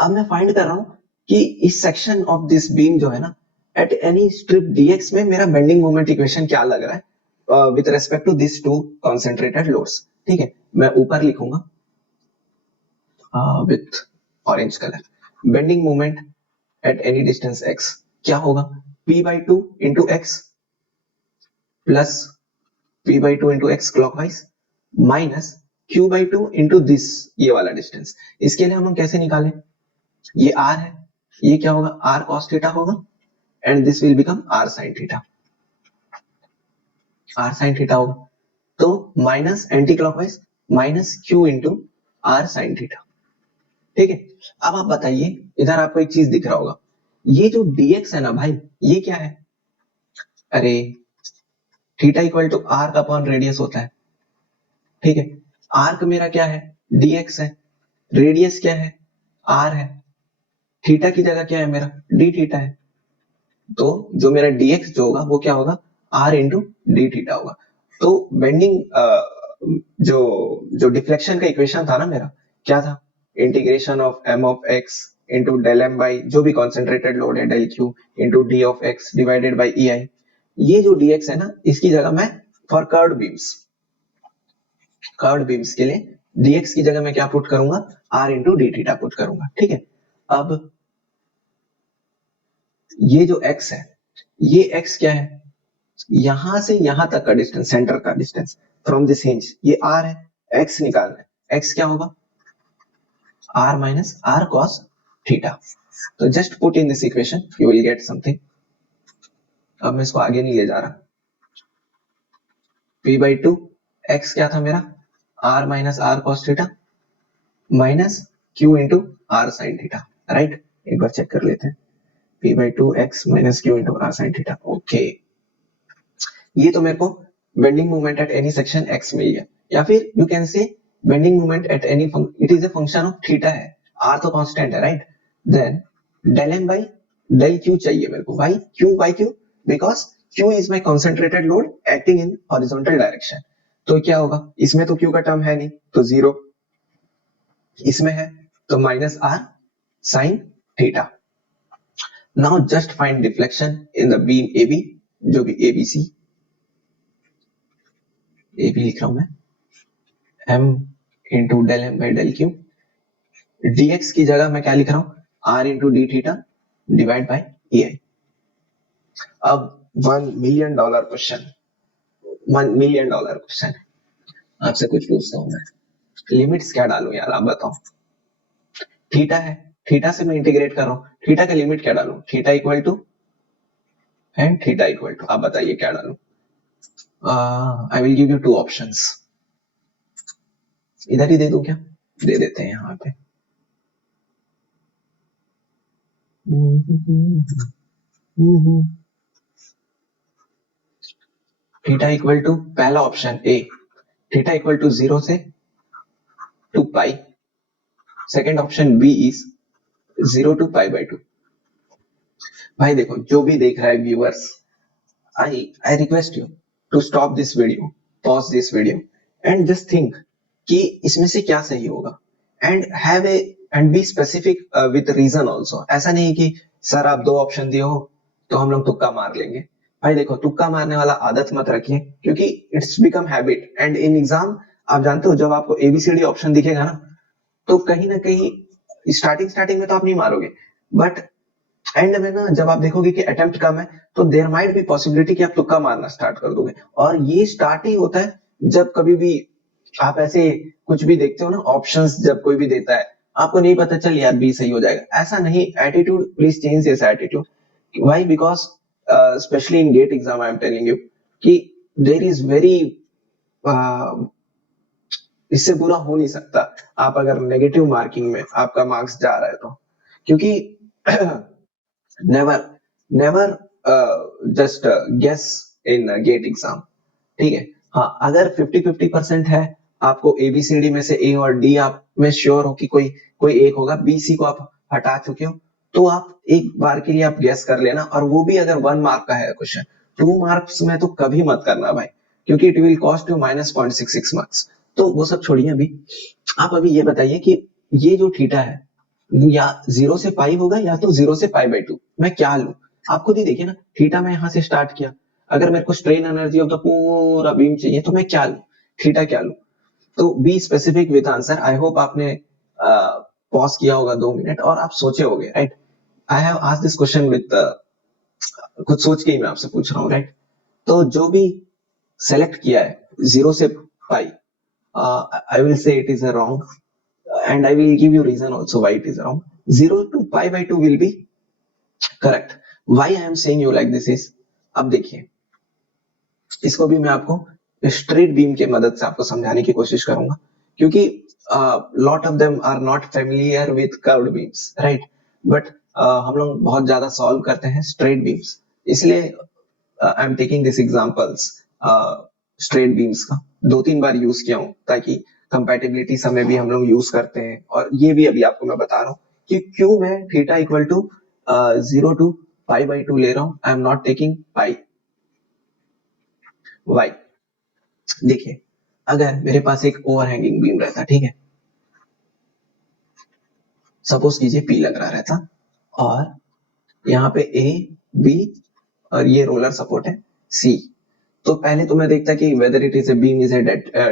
अब मैं फाइंड कर रहा हूं कि इस सेक्शन ऑफ दिस बीम जो है ना एट एनी स्ट्रिप dx में मेरा बेंडिंग मोमेंट इक्वेशन क्या लग रहा है with respect to this two concentrated loads ठीक है मैं ऊपर लिखूंगा with orange colour bending moment at any distance x क्या होगा p by 2 into x plus p by 2 into x clockwise minus q by 2 into this ये वाला distance इसके लिए हम लोग कैसे निकालें ये r है ये क्या होगा r cos थीटा होगा and this will become r sin theta r sin theta होगा तो minus anti clockwise minus q into r sin theta ठीक है अब आप बताइए इधर आपको एक चीज दिख रहा होगा ये जो dx है ना भाई ये क्या है अरे थीटा इक्वल टू आर का अपॉन रेडियस होता है ठीक है आर्क मेरा क्या है dx है रेडियस क्या है r है थीटा की जगह क्या है मेरा d थीटा है तो जो मेरा dx जो होगा वो क्या होगा r इंटू डी थीटा होगा तो बेंडिंग जो जो डिफ्लेक्शन का इक्वेशन था ना मेरा क्या था integration of m of x into del M by जो भी कॉन्सेंट्रेटेड लोड है del Q into D of X divided by E I ये जो dx है ना इसकी जगह मैं फॉर कर्व्ड बीम्स के लिए dx की जगह मैं क्या पुट करूंगा r into D theta put करूंगा ठीक है अब ये जो x है ये x क्या है यहां से यहां तक का डिस्टेंस सेंटर का डिस्टेंस फ्रॉम दिस हिंज ये r है x निकालना है x क्या होगा r minus r cos theta तो just put in this equation you will get something अब मैं इसको आगे नहीं ले जा रहा p by 2 x क्या था मेरा r minus r cos theta minus q into r sin theta right एक बार चेक कर लेते हैं p by 2 x minus q into r sin theta okay ये तो मेरे को bending moment at any section x मिल गया या फिर you can say bending moment at any it is a function of theta है r तो कांस्टेंट है right then del m by del q चाहिए मेरे को भाई q by q because q is my concentrated load acting in horizontal direction तो क्या होगा इसमें तो q का टर्म है नहीं तो जीरो इसमें है तो minus r sin theta now just find deflection in the beam AB जो भी ABC AB लिख रहा हूं मैं m into del M by del Q dx की जगह मैं क्या लिख रहा हूं r into D theta divide by E I अब $1 मिलियन क्वेश्चन $1 मिलियन क्वेश्चन आपसे कुछ पूछता हूं मैं लिमिट्स क्या डालूं यार आप बताओ थीटा है थीटा से मैं इंटीग्रेट कर रहा हूं थीटा का लिमिट क्या डालूं theta equal to and theta equal to आप बताइए क्या डालूं I will give you two options इधर ही दे दूं क्या दे देते हैं यहाँ पे थीटा इक्वल टू पहला option A theta equal to 0 से 2 pi second option B is 0 to pi by 2 भाई देखो जो भी देख रहा है viewers I request you to stop this video pause this video and just think कि इसमें से क्या सही होगा and have A and B specific with reason also ऐसा नहीं कि सर आप दो ऑप्शन दिए हो तो हम लोग तुक्का मार लेंगे भाई देखो तुक्का मारने वाला आदत मत रखिए क्योंकि it's become habit and in exam आप जानते हो जब आपको एबीसीडी ऑप्शन दिखेगा ना तो कहीं ना कहीं स्टार्टिंग में तो आप नहीं मारोगे बट एंड में ना जब आप देखोगे कि अटेम्प्ट कम है तो देयर माइट बी पॉसिबिलिटी कि आप तुक्का मारना स्टार्ट कर दोगे और ये स्टार्ट ही होता है जब कभी भी आप ऐसे कुछ भी देखते हो ना, ऑप्शंस जब कोई भी देता है, आपको नहीं पता चल यार बी सही हो जाएगा, ऐसा नहीं। Attitude, please change this attitude. Why? Because specially in GATE exam I am telling you कि देर इज वेरी, इससे बुरा हो नहीं सकता आप अगर नेगेटिव मार्किंग में आपका मार्क्स जा रहा है तो, क्योंकि never never just guess in GATE exam, ठीक है। हाँ, अगर 50-50% है, आपको एबीसीडी में से ए और डी आप में श्योर हो कि कोई कोई एक होगा, बी सी को आप हटा चुके हो, तो आप एक बार के लिए आप गेस कर लेना, और वो भी अगर 1 मार्क का है क्वेश्चन, 2 मार्क्स में तो कभी मत करना भाई, क्योंकि it will cost you -0.66 marks. तो वो सब छोड़िए अभी, आप अभी ये बताइए कि ये जो थीटा है, या 0 से पाई होगा या तो 0 से π/2, मैं क्या लूं? आप खुद ही देखिए ना, थीटा मैं यहां से स्टार्ट किया, अगर मेरे को स्ट्रेन एनर्जी ऑफ द पूरा बीम चाहिए तो मैं क्या लूं? थीटा क्या लूं? तो B specific with answer. I hope आपने पॉज किया होगा 2 मिनट और आप सोचे होगे, right? I have asked this question with कुछ सोच के ही मैं आपसे पूछ रहा हूँ, राइट? तो जो भी सेलेक्ट किया है 0 से π, I will say it is a wrong, and I will give you reason also why it is wrong. 0 to π/2 will be correct. Why I am saying you like this is, अब देखिए, इसको भी मैं आपको straight beam के मदद से आपको समझाने की कोशिश करूंगा, क्योंकि lot of them are not familiar with curved beams, right? But हम लोग बहुत ज्यादा सॉल्व करते हैं स्ट्रेट बीम्स, इसलिए I am taking this examples straight beams का 2-3 बार यूज किया हूं, ताकि कंपैटिबिलिटी समय भी हम लोग यूज करते हैं, और ये भी अभी आपको मैं बता रहा हूँ कि क्यों मैं थीटा इक्वल टू 0 to π/2 ले रहा हूं, I am not taking pi. Why? देखिए, अगर मेरे पास एक ओवरहैंगिंग बीम रहता, ठीक है, सपोज कीजिए पी लग रहा रहता, और यहाँ पे ए, बी, और ये रोलर सपोर्ट है सी, तो पहले तो मैं देखता कि whether it is a beam, is a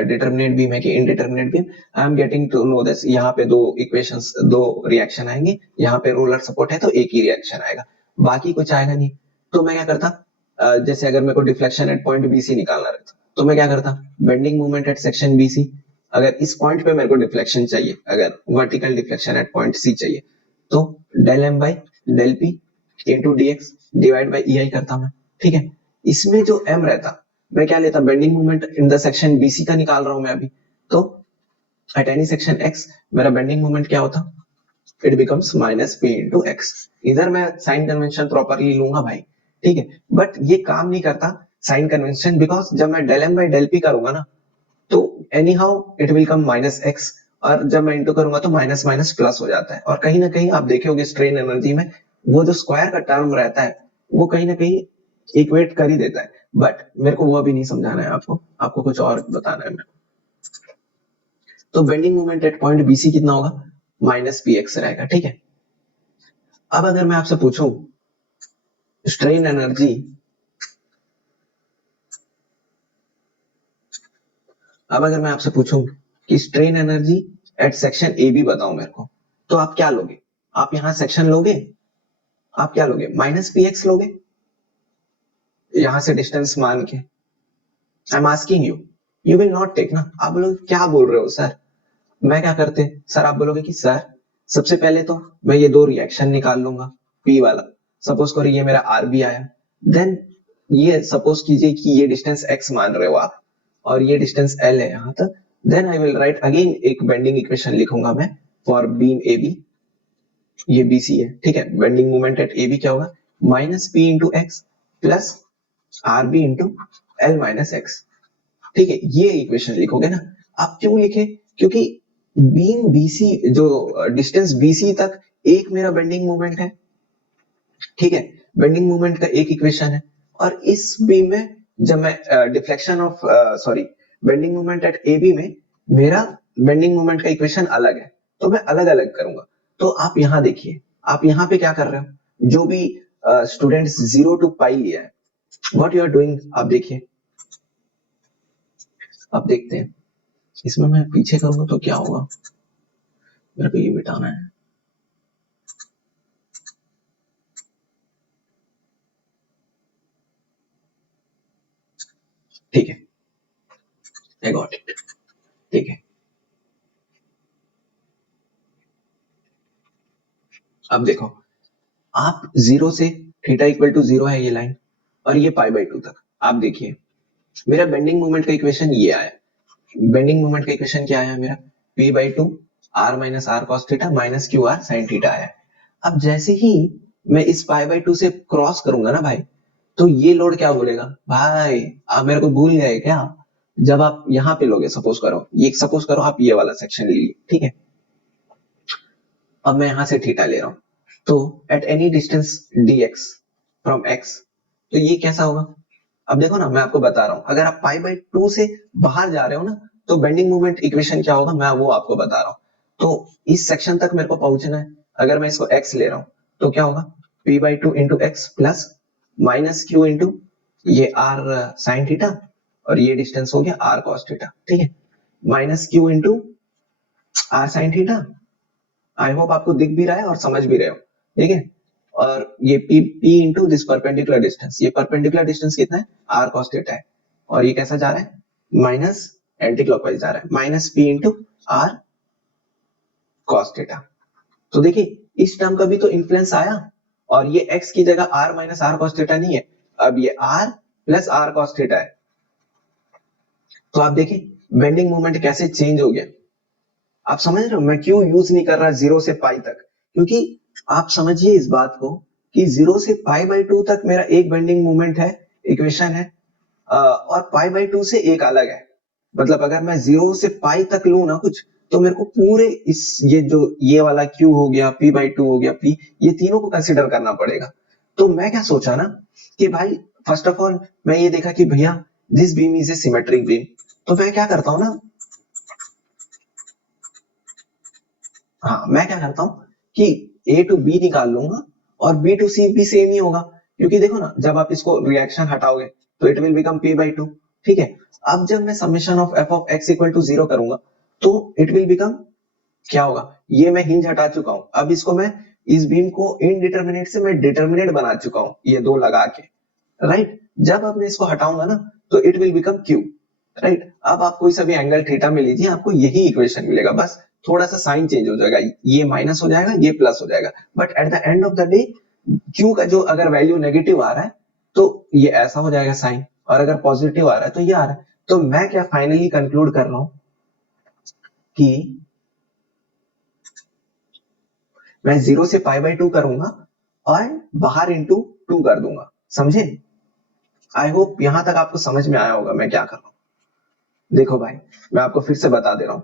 determinate beam है कि indeterminate beam. I am getting to know this, यहाँ पे दो इक्वेशंस, दो रिएक्शन आएंगे, यहाँ पे रोलर सपोर्ट है तो एक ही रिएक्शन आएगा, बाकी कुछ आएगा नहीं। तो मैं क्या करता, जैसे अगर मेरे को deflection at point B C निकालना रहता, तो मैं क्या करता, bending moment at section B C, अगर इस पॉइंट पे मेरे को डिफ्लेक्शन चाहिए, अगर vertical deflection at point C चाहिए, तो del M by del P into D X divide by E I करता मैं, ठीक है। इसमें जो m रहता, मैं क्या लेता, bending moment in the section BC का निकाल रहा हूं मैं अभी, तो एट एनी सेक्शन x मेरा बेंडिंग मोमेंट क्या होता, इट बिकम्स -p/x। इधर मैं साइन कन्वेंशन प्रॉपरली लूंगा भाई, ठीक है, बट ये काम नहीं करता साइन कन्वेंशन, बिकॉज जब मैं del M by del P करूंगा ना, तो anyhow it will come -x, और जब मैं इंटू करूंगा तो माइनस माइनस प्लस हो जाता है, और कहीं ना कहीं आप देखोगे स्ट्रेन एनर्जी में वो जो स्क्वायर का टर्म रहता है, वो कहीं ना कहीं इक्वेट कर ही देता है, बट मेरे को वो अभी नहीं समझाना है आपको, आपको कुछ और बताना है मेरे को। तो bending moment at point BC कितना होगा, -px रहेगा, ठीक है। अब अगर मैं आपसे पूछूं स्ट्रेन एनर्जी, अब अगर मैं आपसे पूछूं कि strain energy at section A B बताओ मेरे को, तो आप क्या लोगे? आप यहां सेक्शन लोगे, आप क्या लोगे, -px लोगे, यहां से डिस्टेंस मान के। I am asking you, you will not take ना। आप लोग क्या बोल रहे हो सर? मैं क्या करते सर, आप बोलोगे कि सर सबसे पहले तो मैं ये दो रिएक्शन निकाल लूंगा, पी वाला, सपोज करो ये मेरा आर बी आया, देन ये सपोज कीजिए कि ये डिस्टेंस x मान रहे हो आप, और ये डिस्टेंस l है यहां तक, then I will write again एक बेंडिंग इक्वेशन लिखूंगा मैं फॉर बीम ए बी, ये BC है, ठीक है। Bending moment at A B क्या होगा, -p/x plus R B into L minus X, ठीक है, ये इक्वेशन लिखोगे ना। आप क्यों लिखे, क्योंकि बीम बीसी जो डिस्टेंस बीसी तक एक मेरा बेंडिंग मोमेंट है, ठीक है, बेंडिंग मोमेंट का एक इक्वेशन है, और इस बीम में जब मैं deflection of sorry bending moment at A B में मेरा बेंडिंग मोमेंट का इक्वेशन अलग है, तो मैं अलग अलग करूंगा। तो आप यहां देखिए, आप यहां पे क्या कर रहे हो, जो भी स्टूडेंट्स 0 to π लिया है, व्हाट यू आर डूइंग, आप देखिए, आप देखते हैं, इसमें मैं पीछे करूंगा तो क्या होगा, मेरे को ये मिटाना है, ठीक है, आई गॉट इट। ठीक है, अब देखो, आप जीरो से थीटा इक्वल टू जीरो है ये लाइन, और ये पाई बाई टू तक। आप देखिए मेरा बेंडिंग मोमेंट का इक्वेशन ये आया। बेंडिंग मोमेंट का इक्वेशन क्या आया मेरा? p by two R minus R cos theta minus Q R sine theta आया। अब जैसे ही मैं इस पाई बाई टू से क्रॉस करूंगा ना भाई, तो ये लोड क्या बोलेगा? भाई आप मेरे को भूल गए क्या? जब आप यहाँ पे लोगे, सपोज करो आप ये वाला सेक्शन ले लीजिए, ठीक है। अब मैं यहां से थीटा ले रहा हूं, तो eight any distance dx from x, तो ये कैसा होगा? अब देखो ना, मैं आपको बता रहा हूं, अगर आप पाई बाई टू से बाहर जा रहे हो ना, तो बेंडिंग मोमेंट इक्वेशन क्या होगा, मैं वो आपको बता रहा हूं। तो इस सेक्शन तक मेरे को पहुंचना है, अगर मैं इसको x ले रहा हूं, तो क्या होगा? p by two into X plus minus Q into ये r साइन थीटा, और ये डिस्टेंस हो गया r cos थीटा, ठीक है, minus Q into r sine theta. आई होप आपको दिख भी रहा है और समझ भी रहे हो, ठीक है। और ये p p into this perpendicular distance, ये परपेंडिकुलर डिस्टेंस कितना है? r cos थीटा है, और ये कैसा जा रहा है? माइनस एंटी क्लॉकवाइज जा रहा है, minus p into r cos theta. तो देखिए इस टर्म का भी तो इन्फ्लुएंस आया, और ये x की जगह r minus r cos theta नहीं है, अब ये r plus r cos theta है। तो आप देखिए बेंडिंग मोमेंट कैसे चेंज हो गया। आप समझ रहे हो मैं क्यों यूज नहीं कर रहा जीरो से पाई तक? क्योंकि आप समझिए इस बात को कि जीरो से पाई बाई टू तक मेरा एक बेंडिंग मोमेंट है, इक्वेशन है, और पाई बाई टू से एक अलग है। मतलब अगर मैं जीरो से पाई तक लू ना कुछ, तो मेरे को पूरे इस ये जो ये वाला क्यू हो गया, पी बाई टू हो गया, पी, ये तीनों को कंसिडर करना पड़ेगा। तो मैं क्या सोचा ना कि भाई फर्स्ट ऑफ ऑल मैं ये देखा कि भैया this beam is A symmetric beam, तो मैं क्या करता हूँ ना, हाँ मैं क्या करता हूँ कि ए टू बी निकाल लूंगा, और बी टू सी भी सेम ही होगा, क्योंकि देखो ना जब आप इसको रिएक्शन हटाओगे तो it will become P by two, ठीक है। अब जब मैं summation of F of X equal to zero करूंगा, तो इट विल बिकम क्या होगा? ये मैं हिंज हटा चुका हूं, अब इसको मैं इस बीम को इनडिटर्मिनेट से मैं डिटर्मिनेट बना चुका हूं, ये दो लगा के, राइट। जब अब मैं इसको हटाऊंगा ना, तो it will become Q, right. अब आप कोई सा भी एंगल थीटा में लीजिए, आपको यही इक्वेशन मिलेगा, बस थोड़ा सा साइन चेंज हो जाएगा, ये माइनस हो जाएगा, ये प्लस हो जाएगा, but at the end of the day Q का जो अगर वैल्यू नेगेटिव आ रहा है, तो ये ऐसा हो जाएगा साइन, और अगर पॉजिटिव आ रहा है तो ये आ रहा है। तो मैं क्या फाइनली कंक्लूड कर रहा हूं कि मैं जीरो से पाई बाई टू करूंगा, और बाहर इंटू टू कर दूंगा, समझे? आई होप यहां तक आपको समझ में आया होगा मैं क्या कर रहा हूं। देखो भाई मैं आपको फिर से बता दे रहा हूं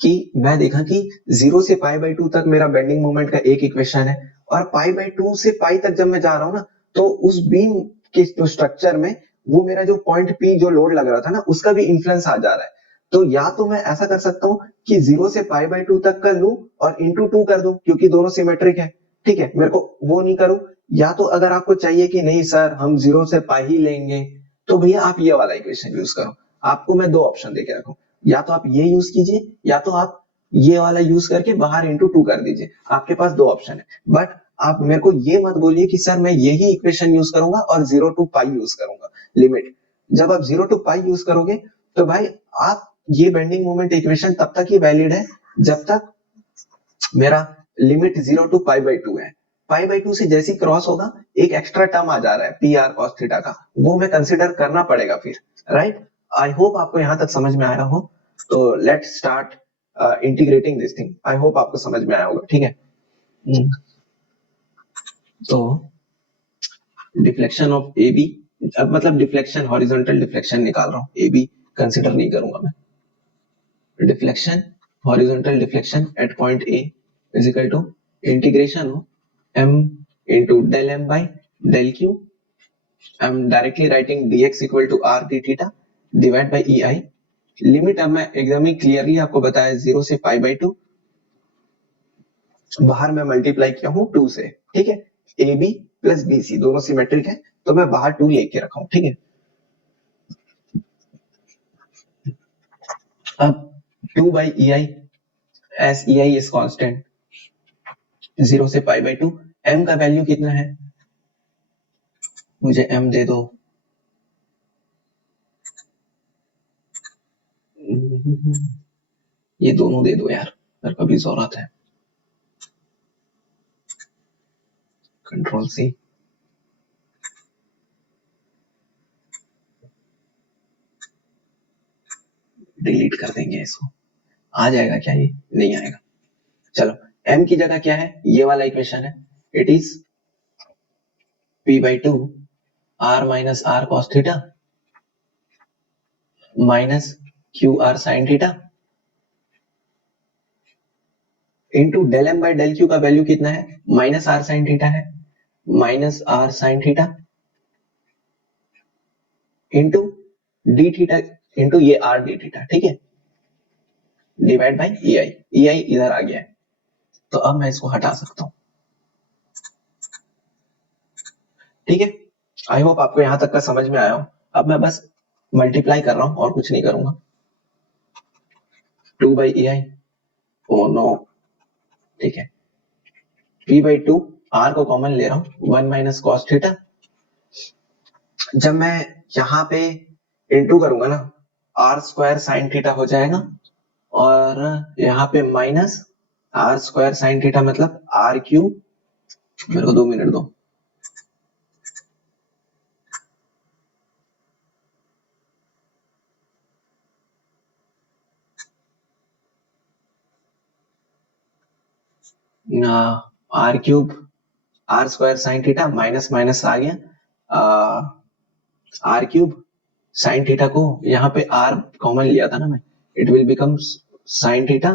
कि मैं देखा कि जीरो से पाई बाई टू तक मेरा बेंडिंग मोमेंट का एक इक्वेशन है, और पाई बाई टू से पाई तक जब मैं जा रहा हूं ना, तो उस बीम के जो स्ट्रक्चर में वो मेरा जो पॉइंट पी जो लोड लग रहा था ना, उसका भी इन्फ्लुएंस आ जा रहा है। तो या तो मैं ऐसा कर सकता हूँ कि जीरो से पाई बाई टू तक कर लू और इंटू टू कर दूं, क्योंकि दोनों सिमेट्रिक है, ठीक है, मेरे को वो नहीं करूं। या तो अगर आपको चाहिए कि नहीं सर हम जीरो से पाई ही लेंगे, तो भैया आप ये वाला इक्वेशन यूज करो। आपको मैं दो ऑप्शन देके रखूं, या तो आप ये यूज कीजिए, या तो आप ये वाला यूज करके बाहर इंटू टू कर दीजिए, आपके पास दो ऑप्शन है। बट आप मेरे को ये मत बोलिए कि सर मैं यही इक्वेशन यूज करूंगा और जीरो टू पाई यूज करूंगा, लिमिट। जब आप जीरो टू पाई यूज करोगे, तो भाई आप ये बेंडिंग मोमेंट इक्वेशन तब तक ही वैलिड है जब तक मेरा limit zero two pi by two है। पाई बाई टू से जैसी क्रॉस होगा, एक एक्स्ट्रा टर्म आ जा रहा है पी आर कॉस थीटा का, वो मैं कंसिडर करना पड़ेगा फिर, राइट। आई होप आपको यहां तक समझ में आया हो। तो let start integrating this thing, I hope आपको समझ में आया होगा, ठीक है। हम्म, तो डिफ्लेक्शन ऑफ ए बी, अब मतलब डिफ्लेक्शन हॉरिजॉन्टल डिफ्लेक्शन निकाल रहा हूँ, ए बी कंसिडर नहीं करूंगा मैं। Deflection, horizontal deflection at point A is equal to integration of m into del m by del q. I'm directly writing dx equal to r d theta divided by ei. Limit अब मैं एकदम ही clearly आपको बताया zero से pi by to, बाहर मैं multiply किया हूं टू से, ठीक है। A B plus B C दोनों सिमेट्रिक है, तो मैं बाहर टू लेके रखा हूं, ठीक है। अब two by E I, S E I is constant, zero से पाई बाई टू, एम का वैल्यू कितना है? मुझे एम दे दो। ये दोनों दे दो यार, अगर कभी जरूरत है। कंट्रोल-C, डिलीट कर देंगे इसको। आ जाएगा क्या? ये नहीं आएगा। चलो, m की जगह क्या है? ये वाला इक्वेशन है, it is p/2 r minus r cos theta minus Q R sine theta into del M by del Q का वैल्यू कितना है? माइनस आर साइन थीटा है, minus R sine theta into D theta into ये R d theta, ठीक है, divide by E आई। ई आई इधर आ गया है, तो अब मैं इसको हटा सकता हूं। ठीक है, आई होप आपको यहां तक का समझ में आया हो। अब मैं बस मल्टीप्लाई कर रहा हूं और कुछ नहीं करूंगा। 2 by E I, oh no, ठीक है, p/2 r को कॉमन ले रहा हूं, 1 माइनस कॉस थीटा। जब मैं यहां पे इंटू करूंगा ना, आर स्क्वायर साइन थीटा हो जाएगा, और यहाँ पे minus R square sine theta मतलब आर क्यूब। मेरे को 2 मिनट दो। R cube R square sine theta minus minus आ गया, आर क्यूब साइन थीटा को यहाँ पे आर कॉमन लिया था ना मैं, it will become sine theta,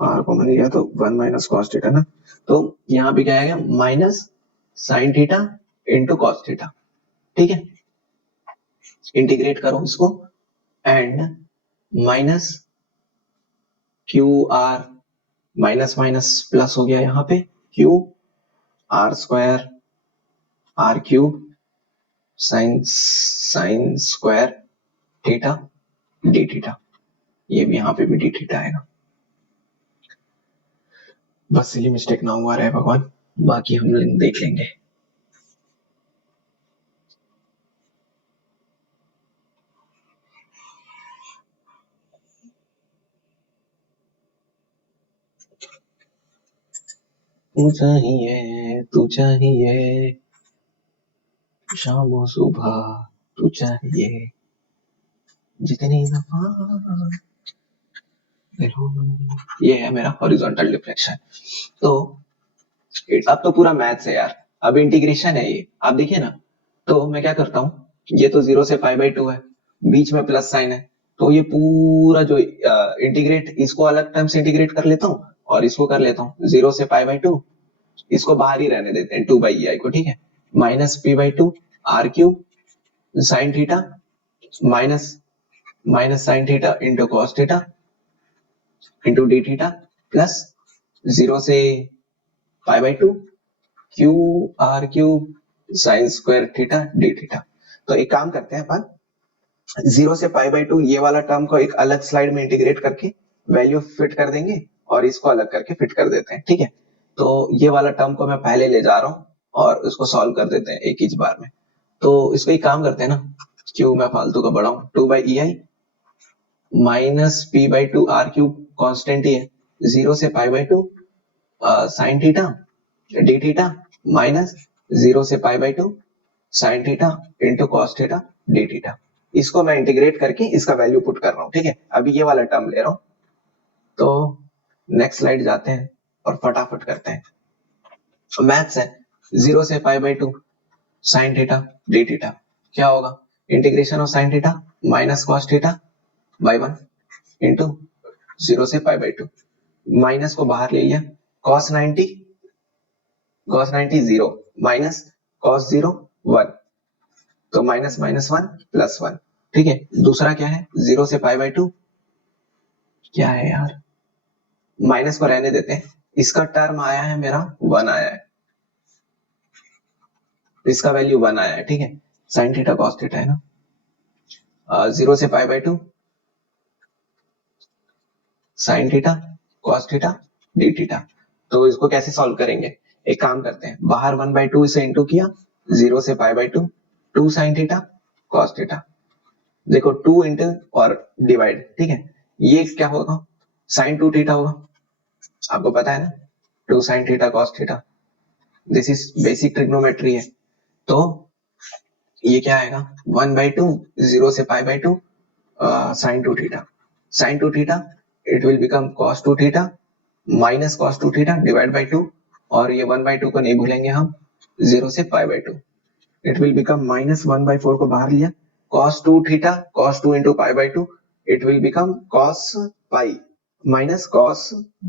R common लिया तो 1 माइनस कॉस थीटा ना, तो यहाँ पे क्या आएगा? Minus sine theta into cos theta. ठीक है, इंटीग्रेट करो इसको, and minus Q R minus minus plus हो गया, यहाँ पे Q R square R cube sine square theta D theta, ये भी यहाँ पे भी डी थीटा आएगा। बस सिली मिस्टेक ना हुआ रहे भगवान, बाकी हम लोग देख लेंगे। तू चाहिए तू चाहिए शाम और सुबह, तू चाहिए जितनी दफा। ये है मेरा हॉरिजॉन्टल डिफ्लेक्शन। तो अब तो पूरा मैथ्स है यार, अब इंटीग्रेशन है ये। आप देखिए ना, तो मैं क्या करता हूँ, ये तो 0 से π/2 है, बीच में प्लस साइन है, तो ये पूरा जो इंटीग्रेट, इसको अलग टर्म से इंटीग्रेट कर लेता हूँ और इसको कर लेता हूँ 0 से π/2, इसको बाहर ही रहने देते हैं 2/ei को, ठीक है, minus p/2 r cube sine theta minus minus sine theta into cos theta into D theta plus 0 से π/2 Q R cube sine square theta D theta. तो एक काम करते हैं अपन, 0 से π/2 ये वाला टर्म को एक अलग स्लाइड में इंटीग्रेट करके वैल्यू फिट कर देंगे और इसको अलग करके फिट कर देते हैं। ठीक है, तो ये वाला टर्म को मैं पहले ले जा रहा हूँ और उसको सॉल्व कर देते हैं एक ही बार में। तो इसको एक काम करते हैं ना, क्यू मैं फालतू का बढ़ाऊं, 2/ei minus p/2 r cube constant ही है, 0 से π/2 sine theta D theta minus 0 से π/2 sine theta into cos theta D theta. इसको मैं इंटीग्रेट करके इसका वैल्यू पुट कर रहा हूँ। ठीक है, अभी ये वाला टर्म ले रहा हूँ, तो नेक्स्ट स्लाइड जाते हैं और फटाफट करते हैं। मैथ्स है, 0 से π/2 साइन थीटा डी थीटा क्या होगा? Integration of sine theta minus cos theta by 1 into 0 से π/2, माइनस को बाहर ले लिया, cos 90 0 माइनस cos 0 1, तो माइनस माइनस 1 प्लस 1। ठीक है, दूसरा क्या है? 0 से π/2 क्या है यार, माइनस को रहने देते हैं, इसका टर्म आया है मेरा 1 आया है, इसका वैल्यू 1 आया है। ठीक है, साइन थीटा कॉस थीटा है ना, 0 से π/2 sine theta cos theta D theta. तो इसको कैसे सॉल्व करेंगे? एक काम करते हैं, बाहर 1/2 से इंटू किया, 0 से π/2 2 साइन थीटा कॉस थीटा, देखो 2 इंटू और डिवाइड, ठीक है, ये क्या होगा? साइन 2 थीटा होगा, आपको पता है ना, 2 sine theta cos theta, this is basic trigonometry है। तो ये क्या आएगा 1/2 0 से pi by 2 sine 2 theta, sine 2 theta it will become cos 2 theta minus cos 2 theta divide by 2, और ये 1/2 को नहीं भूलेंगे हम, 0 से pi by 2, it will become minus 1/4 को बाहर लिया, cos 2 theta cos 2 into pi by 2, it will become cos pi minus cos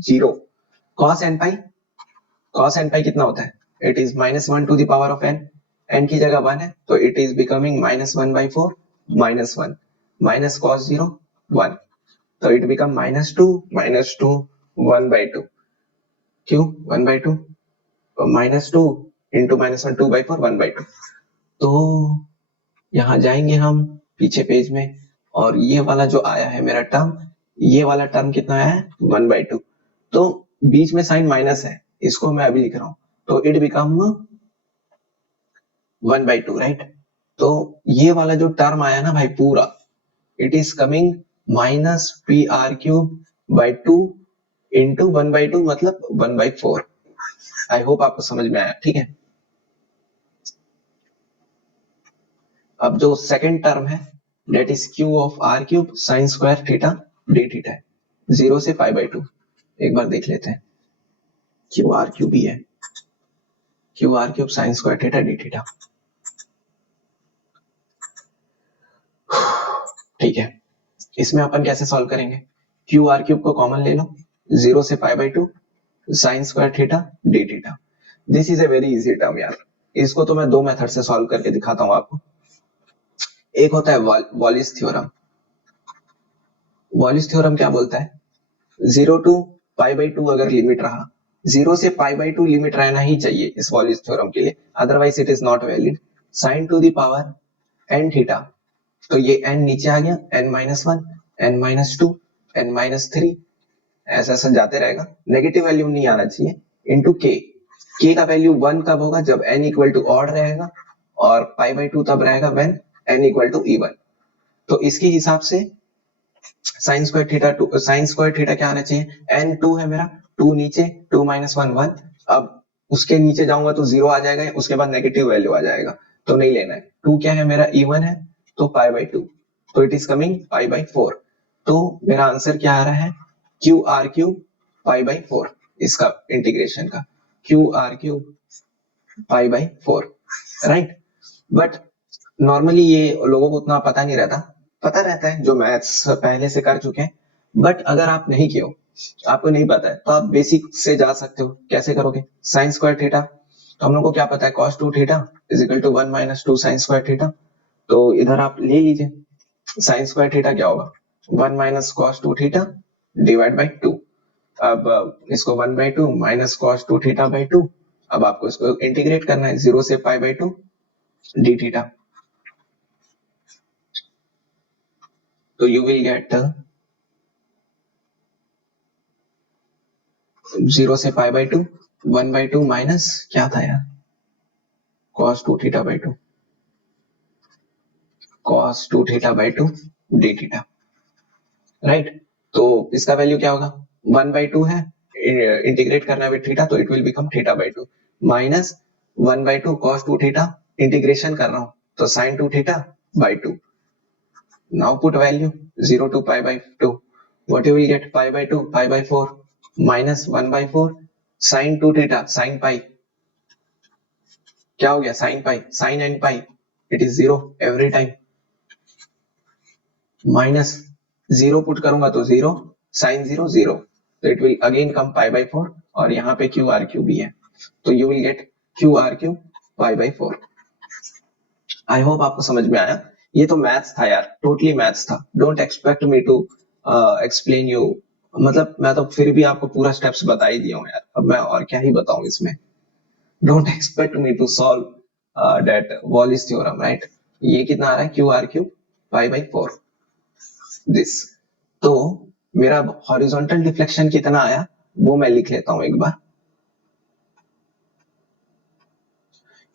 0, cos n pi, cos n pi कितना होता है, it is minus 1 to the power of n, n की जगह 1 है तो it is becoming minus 1/4 minus 1 minus cos 0 1, तो it become minus 2 1/2, क्यों 1/2, minus 2 into minus 1 2/4 1/2, तो यहां जाएंगे हम पीछे पेज में, और ये वाला जो आया है मेरा टर्म, ये वाला टर्म कितना आया है 1/2, तो बीच में साइन माइनस है, इसको मैं अभी लिख रहा हूं, तो इट बिकम 1/2 राइट। तो ये वाला जो टर्म आया ना भाई पूरा, it is coming minus PR³/2 into 1/2 मतलब 1/4। आई होप आपको समझ में आया, ठीक है। अब जो सेकंड टर्म है that is Q(r³ sin square theta d theta है, 0 से पाई बाई 2, एक बार देख लेते हैं, Q(r³ ही है, Q(r³ sin square theta d theta, ठीक है। इसमें अपन कैसे सॉल्व करेंगे, Q(r³ को कॉमन ले लो, 0 से pi by 2 sin square theta d theta, this is a very easy term यार, इसको तो मैं दो मेथड से सॉल्व करके दिखाता हूं आपको। एक होता है वॉलिस थ्योरम, वॉलिस थ्योरम क्या बोलता है, 0 to पाई बाई 2 अगर लिमिट रहा, 0 से पाई बाई 2 लिमिट रहना ही चाहिए इस वॉलिस थ्योरम के लिए, otherwise it is not valid, sin to the power n theta, तो ये n नीचे आ गया, n-1 n-2 n-3 ऐसा ऐसा जाते रहेगा, नेगेटिव वैल्यू नहीं आना चाहिए, इनटू k का वैल्यू 1 कब होगा, जब n इक्वल टू ऑड रहेगा, और पाई बाई 2 तब रहेगा when n equal to even. तो इसके हिसाब से साइन स्क्वायर थीटा क्या आना चाहिए, n2 है मेरा, 2 नीचे 2-1 1, अब उसके नीचे जाऊंगा तो 0 आ जाएगा, उसके बाद नेगेटिव वैल्यू आ जाएगा, तो नहीं लेना है। 2 क्या है मेरा इवन है, तो पाई बाई 2, तो it is coming pi by 4, तो मेरा आंसर क्या आ रहा है Q(r³ पाई बाई 4, इसका इंटीग्रेशन का Q(r³ pi by 4, right. But normally ये लोगों को उतना पता नहीं रहता, पता रहता है जो मैथ्स पहले से कर चुके हैं, बट अगर आप नहीं किए हो, आपको नहीं पता है, तो आप बेसिक से जा सकते हो, कैसे करोगे, साइन स्क्वायर थीटा, तो हम लोग को क्या पता है cos 2 थीटा is equal to 1 - 2 sine square theta, तो इधर आप ले लीजिए, साइन स्क्वायर थीटा क्या होगा 1 - cos 2 थीटा डिवाइड बाई 2, अब इसको 1/2 माइनस cos 2 थीटा बाई 2, अब आपको इसको इंटीग्रेट करना है 0 से पाई बाई 2 d थीटा, तो you will get 0 से पाई बाई 2 1/2 माइनस क्या था यार cos 2 theta by 2 cos 2 theta by 2 d theta, right. तो इसका वैल्यू क्या होगा 1/2 है, इंटीग्रेट करना है विद थीटा, तो it will become theta by 2 minus 1/2 cos 2 theta, integration कर रहा हूं तो sin 2 theta by 2, now put value 0 to pi by 2, what you will get pi by 2 pi by 4 minus 1/4 sin 2 theta sin pi, क्या हो गया sin pi sin n pi, it is 0 every time, minus 0 put करूंगा तो 0 sin 0 0, तो it will again come pi by 4, और यहाँ पे QR³ भी है, तो you will get QR³ pi by 4। I hope आपको समझ में आया, ये तो मैथ्स था यार, टोटली मैथ्स था, don't expect me to explain you, मतलब मैं तो फिर भी आपको पूरा स्टेप्स बता ही दिया हूँ यार, अब मैं और क्या ही बताऊं इसमें, don't expect me to solve that Wallis theorem, right. ये कितना आ रहा है QR³ पाई बाई 4 दिस, तो मेरा हॉरिजॉन्टल डिफ्लेक्शन कितना आया वो मैं लिख लेता हूं एक बार,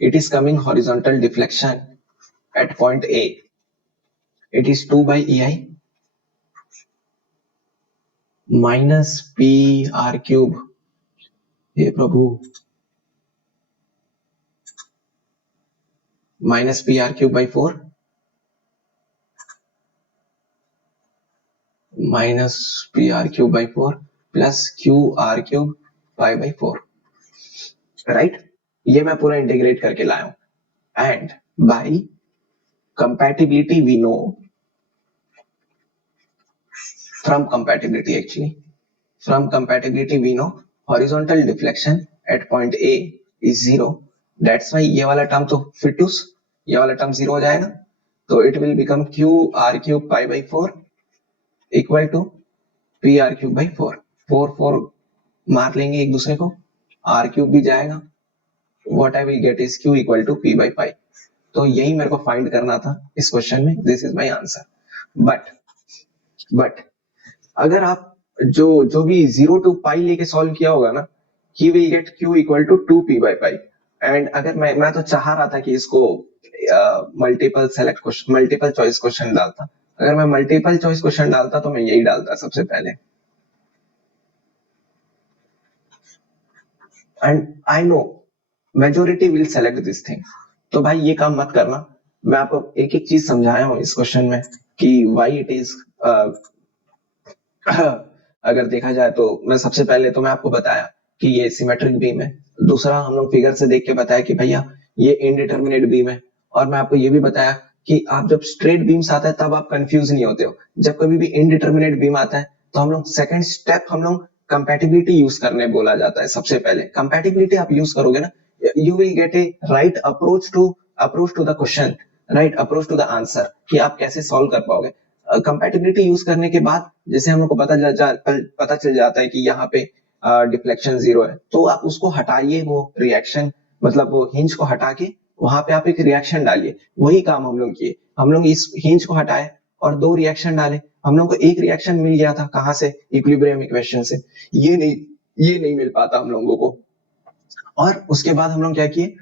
it is coming horizontal deflection at point A, it is 2 by EI minus P R cube, हे प्रभु, minus P R cube by 4 minus P R cube by 4 plus Q R cube pi by 4, right. ये मैं पूरा integrate करके लाया हूं। And by compatibility we know, from compatibility actually, from compatibility we know horizontal deflection at point A is 0, that's why ये वाला term तो फिटूस, ये वाला टर्म 0 हो जाएगा, तो it will become q r cube pi by 4 equal to p r cube by 4, 4 मार लेंगे एक दूसरे को, r cube भी जाएगा, what I will get is q equal to p by pi। तो यही मेरे को फाइंड करना था इस क्वेश्चन में, this is my answer. But अगर आप जो भी 0 to पाई लेके सॉल्व किया होगा ना, he will get q equal to 2p by pi। And अगर मैं तो चाह रहा था कि इसको मल्टीपल चॉइस क्वेश्चन डालता, अगर मैं मल्टीपल चॉइस क्वेश्चन डालता तो मैं यही डालता सबसे पहले। And I know majority will select this thing, तो भाई ये काम मत करना। मैं आपको एक एक चीज समझाया हूँ इस क्वेश्चन में कि व्हाई इट इज अगर देखा जाए तो मैं सबसे पहले तो मैं आपको बताया कि ये सिमेट्रिक बीम है, दूसरा हम लोग फिगर से देख के बताया कि भैया ये इनडिटर्मिनेट बीम है, और मैं आपको ये भी बताया कि आप जब स्ट्रेट बीम्स आता है तब आप कंफ्यूज नहीं होते हो, जब कभी भी इनडिटर्मिनेट बीम आता है तो हम लोग सेकंड स्टेप हम लोग कंपैटिबिलिटी यूज करने बोला जाता है। सबसे पहले कंपैटिबिलिटी आप यूज करोगे ना, you will get a right approach to the question, right approach to the answer, कि आप कैसे सॉल्व कर पाओगे। कंपैटिबिलिटी यूज करने के बाद जैसे हम लोग को पता चल जाता है कि यहाँ पे डिफ्लेक्शन 0 है, तो आप उसको हटाइए, वो रिएक्शन मतलब वो हिंज को हटा के वहां पे आप एक रिएक्शन डालिए। वही काम हम लोग किए, हम लोग इस हिंज को हटाए और 2 रिएक्शन डाले, हम लोग को एक रिएक्शन मिल गया था, कहां से, इक्विलिब्रियम इक्वेशन से। ये नहीं मिल पाता हम लोगों को। और उसके बाद हम लोग क्या किए,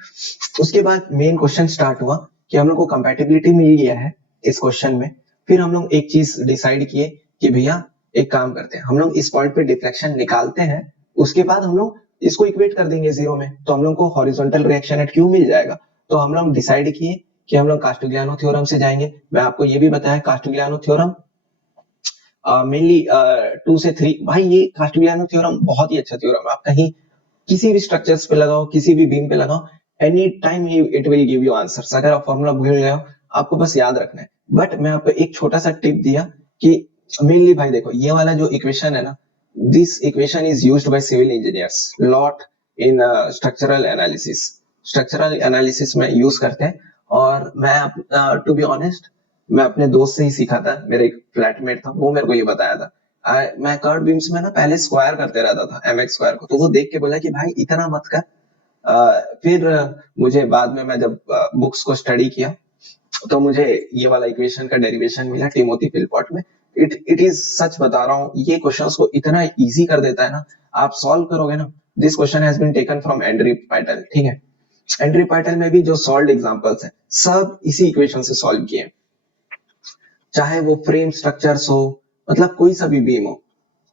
उसके बाद मेन क्वेश्चन स्टार्ट हुआ कि हम लोग को कंपैटिबिलिटी मिल गया है इस क्वेश्चन में। फिर हम लोग एक चीज डिसाइड किए कि भैया एक काम करते हैं, हम लोग इस पॉइंट पे डिफ्लेक्शन निकालते हैं, उसके बाद हम लोग इसको इक्वेट कर देंगे 0 में, तो हम लोग को हॉरिजॉन्टल रिएक्शन एट क्यू मिल जाएगा। तो हम लोग डिसाइड किए कि हम लोग कास्टिग्लियानो थ्योरम से जाएंगे। मैं आपको ये भी बताया कास्टिग्लियानो थ्योरम मेनली 2 से 3, भाई ये कास्टिग्लियानो थ्योरम बहुत ही अच्छा थ्योरम है, आप कहीं किसी भी स्ट्रक्चर्स पे लगाओ, किसी भी बीम पे लगाओ, any time it will give you answers. अगर आप फॉर्मूला भूल गए हो आपको बस याद रखना है। बट मैं आपको एक छोटा सा टिप दिया कि मेनली भाई देखो ये वाला जो इक्वेशन है ना, this equation is used by civil engineers lot in structural analysis में यूज करते हैं। और मैं टू बी ऑनेस्ट मैं अपने दोस्त से ही सीखा था, मेरे एक फ्लैटमेट था, वो मेरे को ये बताया था। मैं कर्व बीम्स में ना पहले स्क्वायर करते रहता था, mx स्क्वायर को, तो वो देख के बोला कि भाई इतना मत कर। फिर मुझे बाद में मैं जब बुक्स को स्टडी किया तो मुझे ये वाला इक्वेशन का डेरिवेशन मिला टिमोथी फिलपॉट में। इट इज सच बता रहा हूँ, ये क्वेश्चंस को इतना इजी कर देता है ना, आप सॉल्व करोगे ना। This question has been taken from Andrew Pytel, ठीक है। एंड्री पाइटल में भी जो सॉल्व एग्जांपल्स हैं सब इसी इक्वेशन से सॉल्व किए, चाहे वो फ्रेम स्ट्रक्चर्स हो, मतलब कोई सा भी बीम हो,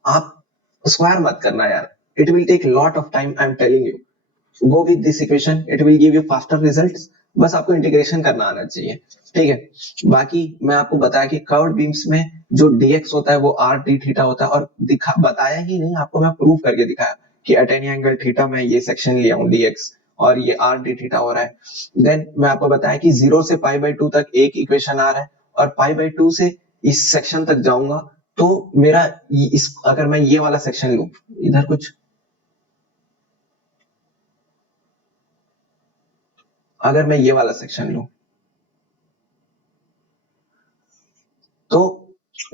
आप स्क्वायर मत करना यार, it will take lot of time, I am telling you. Go with this equation, it will give you faster results, बस आपको इंटीग्रेशन करना आना चाहिए, ठीक है। बाकी मैं आपको बताया कि कर्व्ड बीम्स में जो dx होता है वो r d थीटा होता है, और बताया ही नहीं, आपको मैं प्रूव करके दिखाया कि एट एनी एंगल थीटा में ये सेक्शन लिया हूं dx और ये r d थीटा हो रहा है। देन मैं आपको बताया कि 0 से पाई बाई 2 तक एक इक्वेशन आ रहा है, और पाई बाई 2 से इस सेक्शन तक जाऊंगा तो मेरा इस अगर मैं ये वाला सेक्शन लूं, इधर कुछ अगर मैं ये वाला सेक्शन लूं तो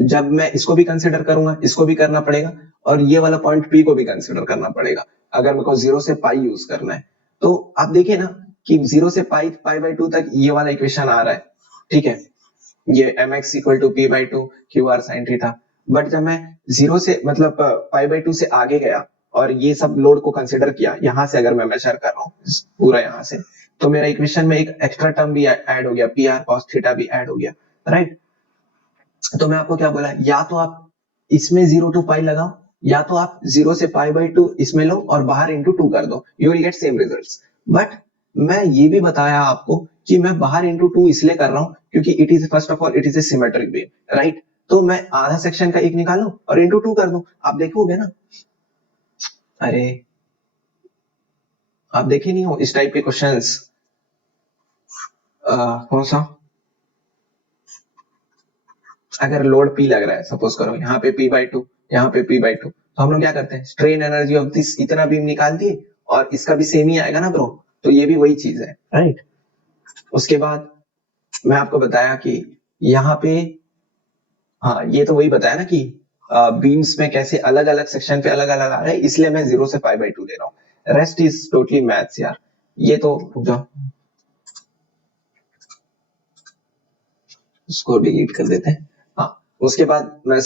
जब मैं इसको भी कंसिडर करूंगा, इसको भी करना पड़ेगा, और ये वाला पॉइंट पी को भी कंसिडर करना पड़ेगा अगर मेरे को 0 से पाई यूज करना है। तो आप देखिए ना कि 0 से पाई बाई 2 तक ये वाला इक्वेशन आ रहा है, ठीक है, ये mx equal to P by 2 Q R sine theta. But जब मैं 0 से मतलब पाई बाई 2 से आगे गया और ये सब लोड को कंसिडर किया, यहां से अगर मैं मेजर कर रहा हूँ पूरा यहां से, तो मेरा इक्वेशन में एक एक्स्ट्रा टर्म भी ऐड हो गया, पी आर कॉस थीटा भी ऐड हो गया, राइट। तो मैं आपको क्या बोला, या तो आप इसमें 0 टू पाई लगाओ या तो आप 0 से π/2 इसमें लो और बाहर इंटू 2 कर दो, you will get same results. But मैं ये भी बताया आपको कि मैं बाहर इंटू 2 इसलिए कर रहा हूं क्योंकि it is first of all it is A symmetric beam, right? तो मैं आधा सेक्शन का एक निकालू और इंटू 2 कर दूं, आप देखोगे ना। अरे आप देखे नहीं हो इस टाइप के क्वेश्चंस? कौन सा? अगर लोड P लग रहा है, सपोज करो यहाँ पे P/2, यहाँ पे P/2, तो हम लोग क्या करते हैं, स्ट्रेन एनर्जी ऑफ दिस इतना बीम निकाल दिए और इसका भी सेम ही आएगा ना ब्रो, तो ये भी वही चीज है, राइट? उसके बाद मैं आपको बताया कि यहाँ पे, हाँ ये तो वही बताया ना कि बीम्स में कैसे अलग अलग सेक्शन पे अलग अलग आ रहे हैं, इसलिए मैं 0 से π/2 ले रहा हूँ। रेस्ट इज टोटली मैथ्स यार। ये तो जो उसको डिलीट कर देते हैं। हाँ, उसके बाद मैं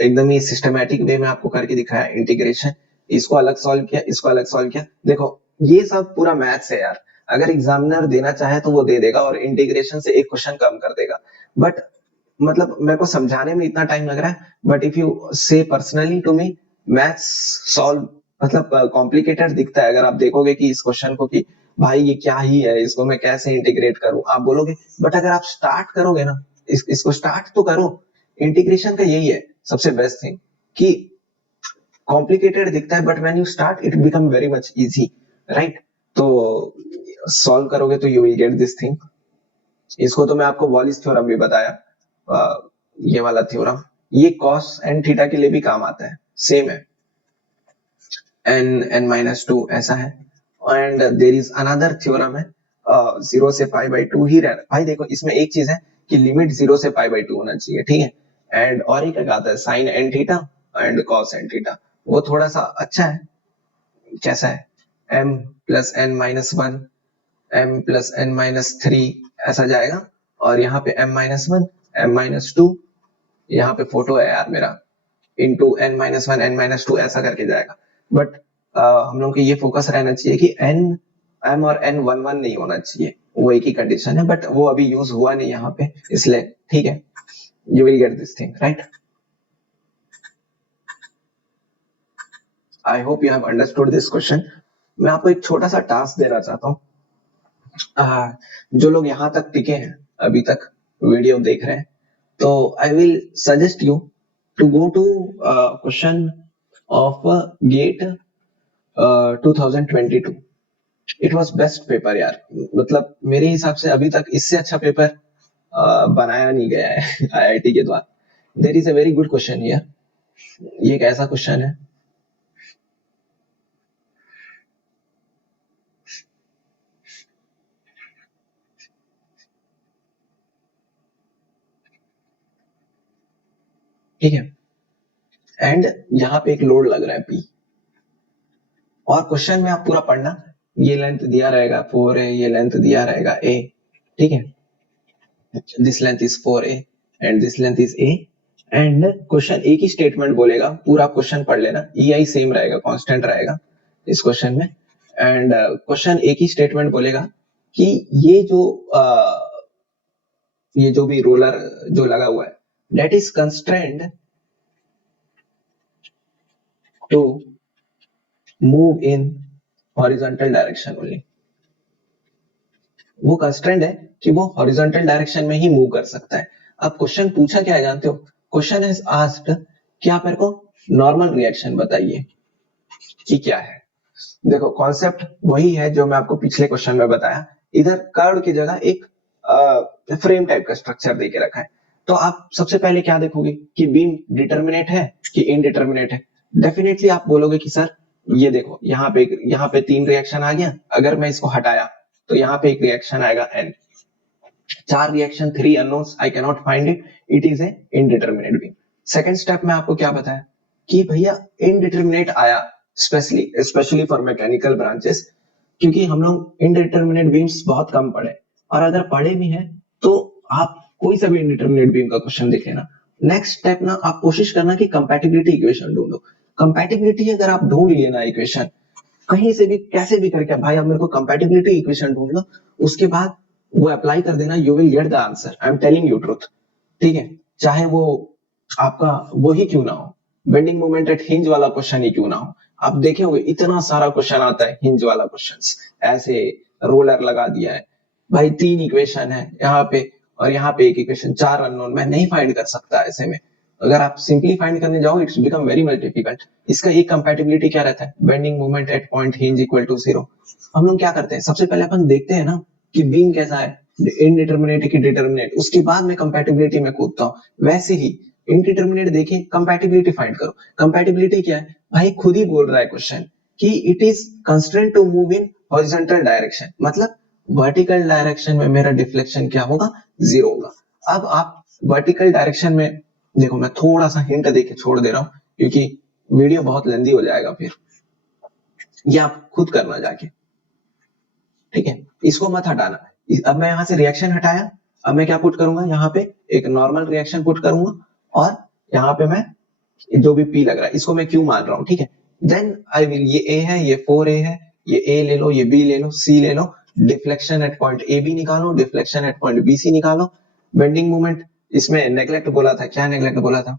एकदम ही सिस्टमैटिक वे में आपको करके दिखाया इंटीग्रेशन, इसको अलग सॉल्व किया, इसको अलग सॉल्व किया। देखो ये सब पूरा मैथ्स है यार, अगर एग्जामिनर देना चाहे तो वो दे देगा और इंटीग्रेशन से एक क्वेश्चन कम कर देगा। बट मतलब मेरे को समझाने में इतना टाइम लग रहा है, but if you say personally to me, maths solve मतलब कॉम्प्लिकेटेड दिखता है। अगर आप देखोगे कि इस क्वेश्चन को कि भाई ये क्या ही है, इसको मैं कैसे इंटीग्रेट करूं, आप बोलोगे। बट अगर आप स्टार्ट करोगे ना, इसको स्टार्ट तो करो। इंटीग्रेशन का यही है सबसे बेस्ट थिंग कि कॉम्प्लिकेटेड दिखता है but when you start it become very much easy, right? तो सॉल्व करोगे तो you will get this thing. इसको तो मैं आपको वॉलिस थ्योरम भी बताया, ये वाला थ्योरम, ये कॉस एंड थीटा के लिए भी काम आता है, सेम है, n-2 ऐसा है। And there is another theorem है 0 से π/2 ही रहना। भाई देखो इसमें एक चीज है कि लिमिट 0 से π/2 होना चाहिए, ठीक है? एंड और एक आता है sine N theta and cos N theta, वो थोड़ा सा अच्छा है। कैसा है? m plus n minus 1, m plus n minus 3 ऐसा जाएगा, और यहाँ पे m-1, m-2, यहाँ पे फोटो है यार मेरा, इंटू n-1, n-2 ऐसा करके जाएगा। बट हम लोग को ये फोकस रहना चाहिए कि n, m और n 1 1 नहीं होना चाहिए, वो एक ही कंडीशन है, बट वो अभी यूज हुआ नहीं यहाँ पे, इसलिए ठीक है। You will get this thing, right? I hope you have understood this question. मैं आपको एक छोटा सा टास्क देना चाहता हूँ। जो लोग यहाँ तक टिके हैं, अभी तक वीडियो देख रहे हैं, तो I will suggest you to go to question of GATE 2022। It was best paper यार, मतलब मेरे हिसाब से अभी तक इससे अच्छा पेपर बनाया नहीं गया है आईआईटी के द्वारा। There is a very good question here. ये एक ऐसा क्वेश्चन है, ठीक है? एंड यहाँ पे एक लोड लग रहा है P, और क्वेश्चन में आप पूरा पढ़ना, ये लेंथ दिया रहेगा 4a, ये लेंथ दिया रहेगा a, ठीक है? This length is 4a and this length is a, and question एक ही स्टेटमेंट बोलेगा, पूरा क्वेश्चन पढ़ लेना, EI सेम रहेगा, कांस्टेंट रहेगा इस क्वेश्चन में। एंड क्वेश्चन एक ही स्टेटमेंट बोलेगा कि ये जो भी रोलर जो लगा हुआ है, that is constrained to move in horizontal direction only. वो कंस्ट्रेंट है कि वो हॉरिजॉन्टल डायरेक्शन में ही मूव कर सकता है। अब क्वेश्चन पूछा क्या है जानते हो? क्वेश्चन हैज आस्क्ड कि आप मेरे को नॉर्मल रिएक्शन बताइए कि क्या है। देखो कॉन्सेप्ट वही है जो मैं आपको पिछले क्वेश्चन में बताया। इधर कर्व की जगह एक फ्रेम टाइप का स्ट्रक्चर देके रखा है, तो आप सबसे पहले क्या देखोगे कि बीम डिटर्मिनेट है कि इनडिटर्मिनेट है। डेफिनेटली आप बोलोगे कि सर ये देखो यहाँ पे 3 रिएक्शन आ गया, अगर मैं इसको हटाया तो यहाँ पे एक रिएक्शन आएगा n, 4 reaction, 3 unknowns, I can not find it, it is A indeterminate beam. Second step में आपको क्या बताया कि भैया इनडिटर्मिनेट आया, स्पेशली फॉर मैकेनिकल ब्रांचेस, क्योंकि हम लोग इनडिटर्मिनेट बीम्स बहुत कम पढ़े, और अगर पढ़े भी हैं तो आप कोई सा भी इनडिटर्मिनेट बीम का क्वेश्चन देख लेना। नेक्स्ट स्टेप ना आप कोशिश करना कि कंपैटिबिलिटी इक्वेशन ढूंढो। कंपैटिबिलिटी अगर आप ढूंढ लिए ना इक्वेशन कहीं से भी कैसे भी करके, भाई अब मेरे को कंपैटिबिलिटी इक्वेशन ढूंढ लो, उसके बाद वो अप्लाई कर देना, you will gate the answer. I am telling you truth, ठीक है? चाहे वो आपका वो ही क्यों ना हो, बेंडिंग मोमेंट एट हिंज वाला क्वेश्चन ही क्यों ना हो। आप देखे होंगे इतना सारा क्वेश्चन आता है हिंज वाला क्वेश्चंस, ऐसे रोलर लगा दिया है भाई, 3 इक्वेशन है यहाँ पे और यहाँ पे एक इक्वेशन, 4 अननोन, मैं नहीं फाइंड कर सकता ऐसे में। अगर आप सिंपली फाइंड करने जाओ it's become very much difficult. इसका एक कंपैटिबिलिटी क्या रहता है, bending moment at point hinge equal to 0। हम लोग क्या करते हैं, सबसे पहले अपन देखते हैं ना कि बीम कैसा है, इनडिटर्मिनेट की डिटर्मिनेट, उसके बाद में कंपैटिबिलिटी में कूदता हूँ। वैसे ही इनडिटर्मिनेट देखिए, कंपैटिबिलिटी फाइंड करो। कंपैटिबिलिटी क्या है भाई, खुद ही बोल रहा है क्वेश्चन कि it is constraint to move in horizontal direction, मतलब वर्टिकल डायरेक्शन में मेरा डिफ्लेक्शन क्या होगा, 0 होगा। अब आप वर्टिकल डायरेक्शन में देखो, मैं थोड़ा सा हिंट देके छोड़ दे रहा हूं क्योंकि वीडियो बहुत लेंदी हो जाएगा फिर, ये आप खुद करना जाके, ठीक है। इसको मत हटाना। अब मैं यहां से रिएक्शन हटाया, अब मैं क्या पुट करूंगा, यहाँ पे एक नॉर्मल रिएक्शन पुट करूंगा और यहाँ पे मैं जो भी पी लग रहा है इसको मैं क्यू मान रहा हूँ, ठीक है। देन आई विल, ये ए है, ये 4a है, ये ए ले लो, ये बी ले लो, सी ले लो, deflection at point A B निकालो, deflection at point B C निकालो। बेंडिंग मोमेंट, इसमें नेग्लेक्ट बोला था, क्या नेग्लेक्ट बोला था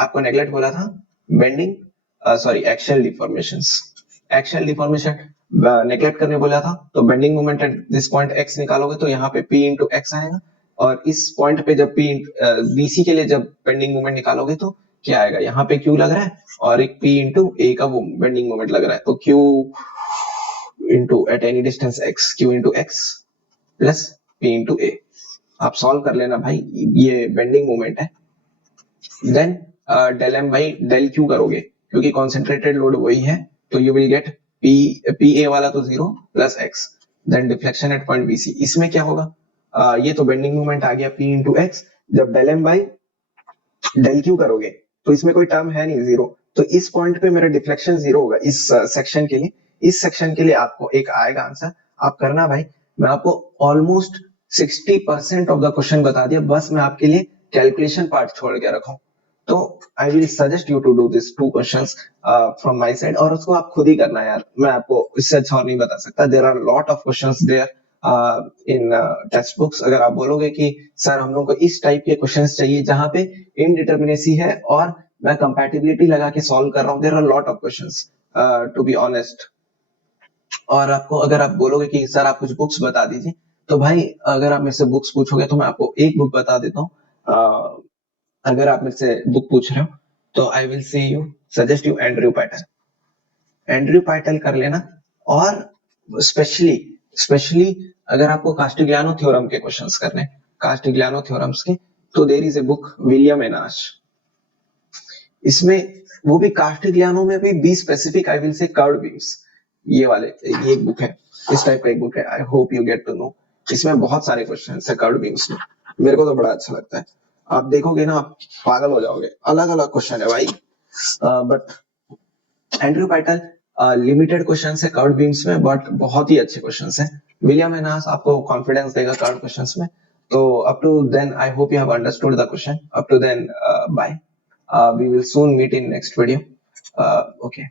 आपको, नेग्लेक्ट बोला था bending, sorry axial deformations, axial deformation neglect करने बोला था। तो bending moment eight this point x निकालोगे तो यहाँ पे p इंटू एक्स आएगा, और इस पॉइंट पे जब p बीसी के लिए जब बेंडिंग मोमेंट निकालोगे तो क्या आएगा, यहाँ पे q लग रहा है और एक p इंटू ए का वो बेंडिंग मोमेंट लग रहा है, तो q into at any distance x, q into X plus p into A. आप सॉल्व कर लेना भाई, ये बेंडिंग मोमेंट है। Then del M by del Q करोगे क्योंकि कॉन्सेंट्रेटेड लोड वही है, तो you will get P A वाला तो 0 plus X, then deflection at point BC. इसमें क्या होगा, ये तो बेंडिंग मोमेंट आ गया p इंटू एक्स, जब del M by del Q करोगे तो इसमें कोई टर्म है नहीं 0, तो इस पॉइंट पे मेरा डिफ्लेक्शन 0 होगा इस सेक्शन के लिए। इस सेक्शन के लिए आपको एक आएगा आंसर, आप करना भाई। मैं आपको ऑलमोस्ट 60% ऑफ द क्वेश्चन बता दिया, बस मैं आपके लिए कैलकुलेशन पार्ट छोड़ के रखा हूं। तो I will suggest you to do this 2 questions from my side, और उसको आप खुद ही करना है यार, मैं आपको इससे अच्छा और नहीं बता सकता। There are lot of questions there in text books. अगर आप बोलोगे कि सर हम लोग को इस टाइप के क्वेश्चंस चाहिए जहां पे इनडिटर्मिनेसी है और मैं कंपैटिबिलिटी लगा के सॉल्व कर रहा हूं, there are lot of questions to be honest. और आपको अगर आप बोलोगे कि सर आप कुछ बुक्स बता दीजिए, तो भाई अगर आप मेरे से बुक्स पूछोगे तो मैं आपको एक बुक बता देता हूँ। अगर आप मेरे से बुक पूछ रहे हो तो आई विल से you suggest you Andrew petal, Andrew petal कर लेना। और स्पेशली अगर आपको कास्टिग्लियानो थ्योरम के क्वेश्चंस करने, कास्टिग्लियानो थ्योरम्स के, तो there is a book William Nash, इसमें वो भी कास्टिग्लियानो में भी be specific, I will say curved beams, ये वाले, ये एक बुक है, इस टाइप का एक बुक है, I hope you get to know. इसमें बहुत सारे क्वेश्चन है कर्व्ड बीम्स में, मेरे को तो बड़ा अच्छा लगता है। आप देखोगे ना आप पागल हो जाओगे, अलग अलग क्वेश्चन है भाई। But Andrew petal limited question है कर्व्ड बीम्स में, बट बहुत ही अच्छे क्वेश्चन है। विलियम एनास आपको कॉन्फिडेंस देगा कर्व्ड क्वेश्चंस में। तो up to then I hope you have understood the question. Up to then bye, we will soon meet in next video. Okay.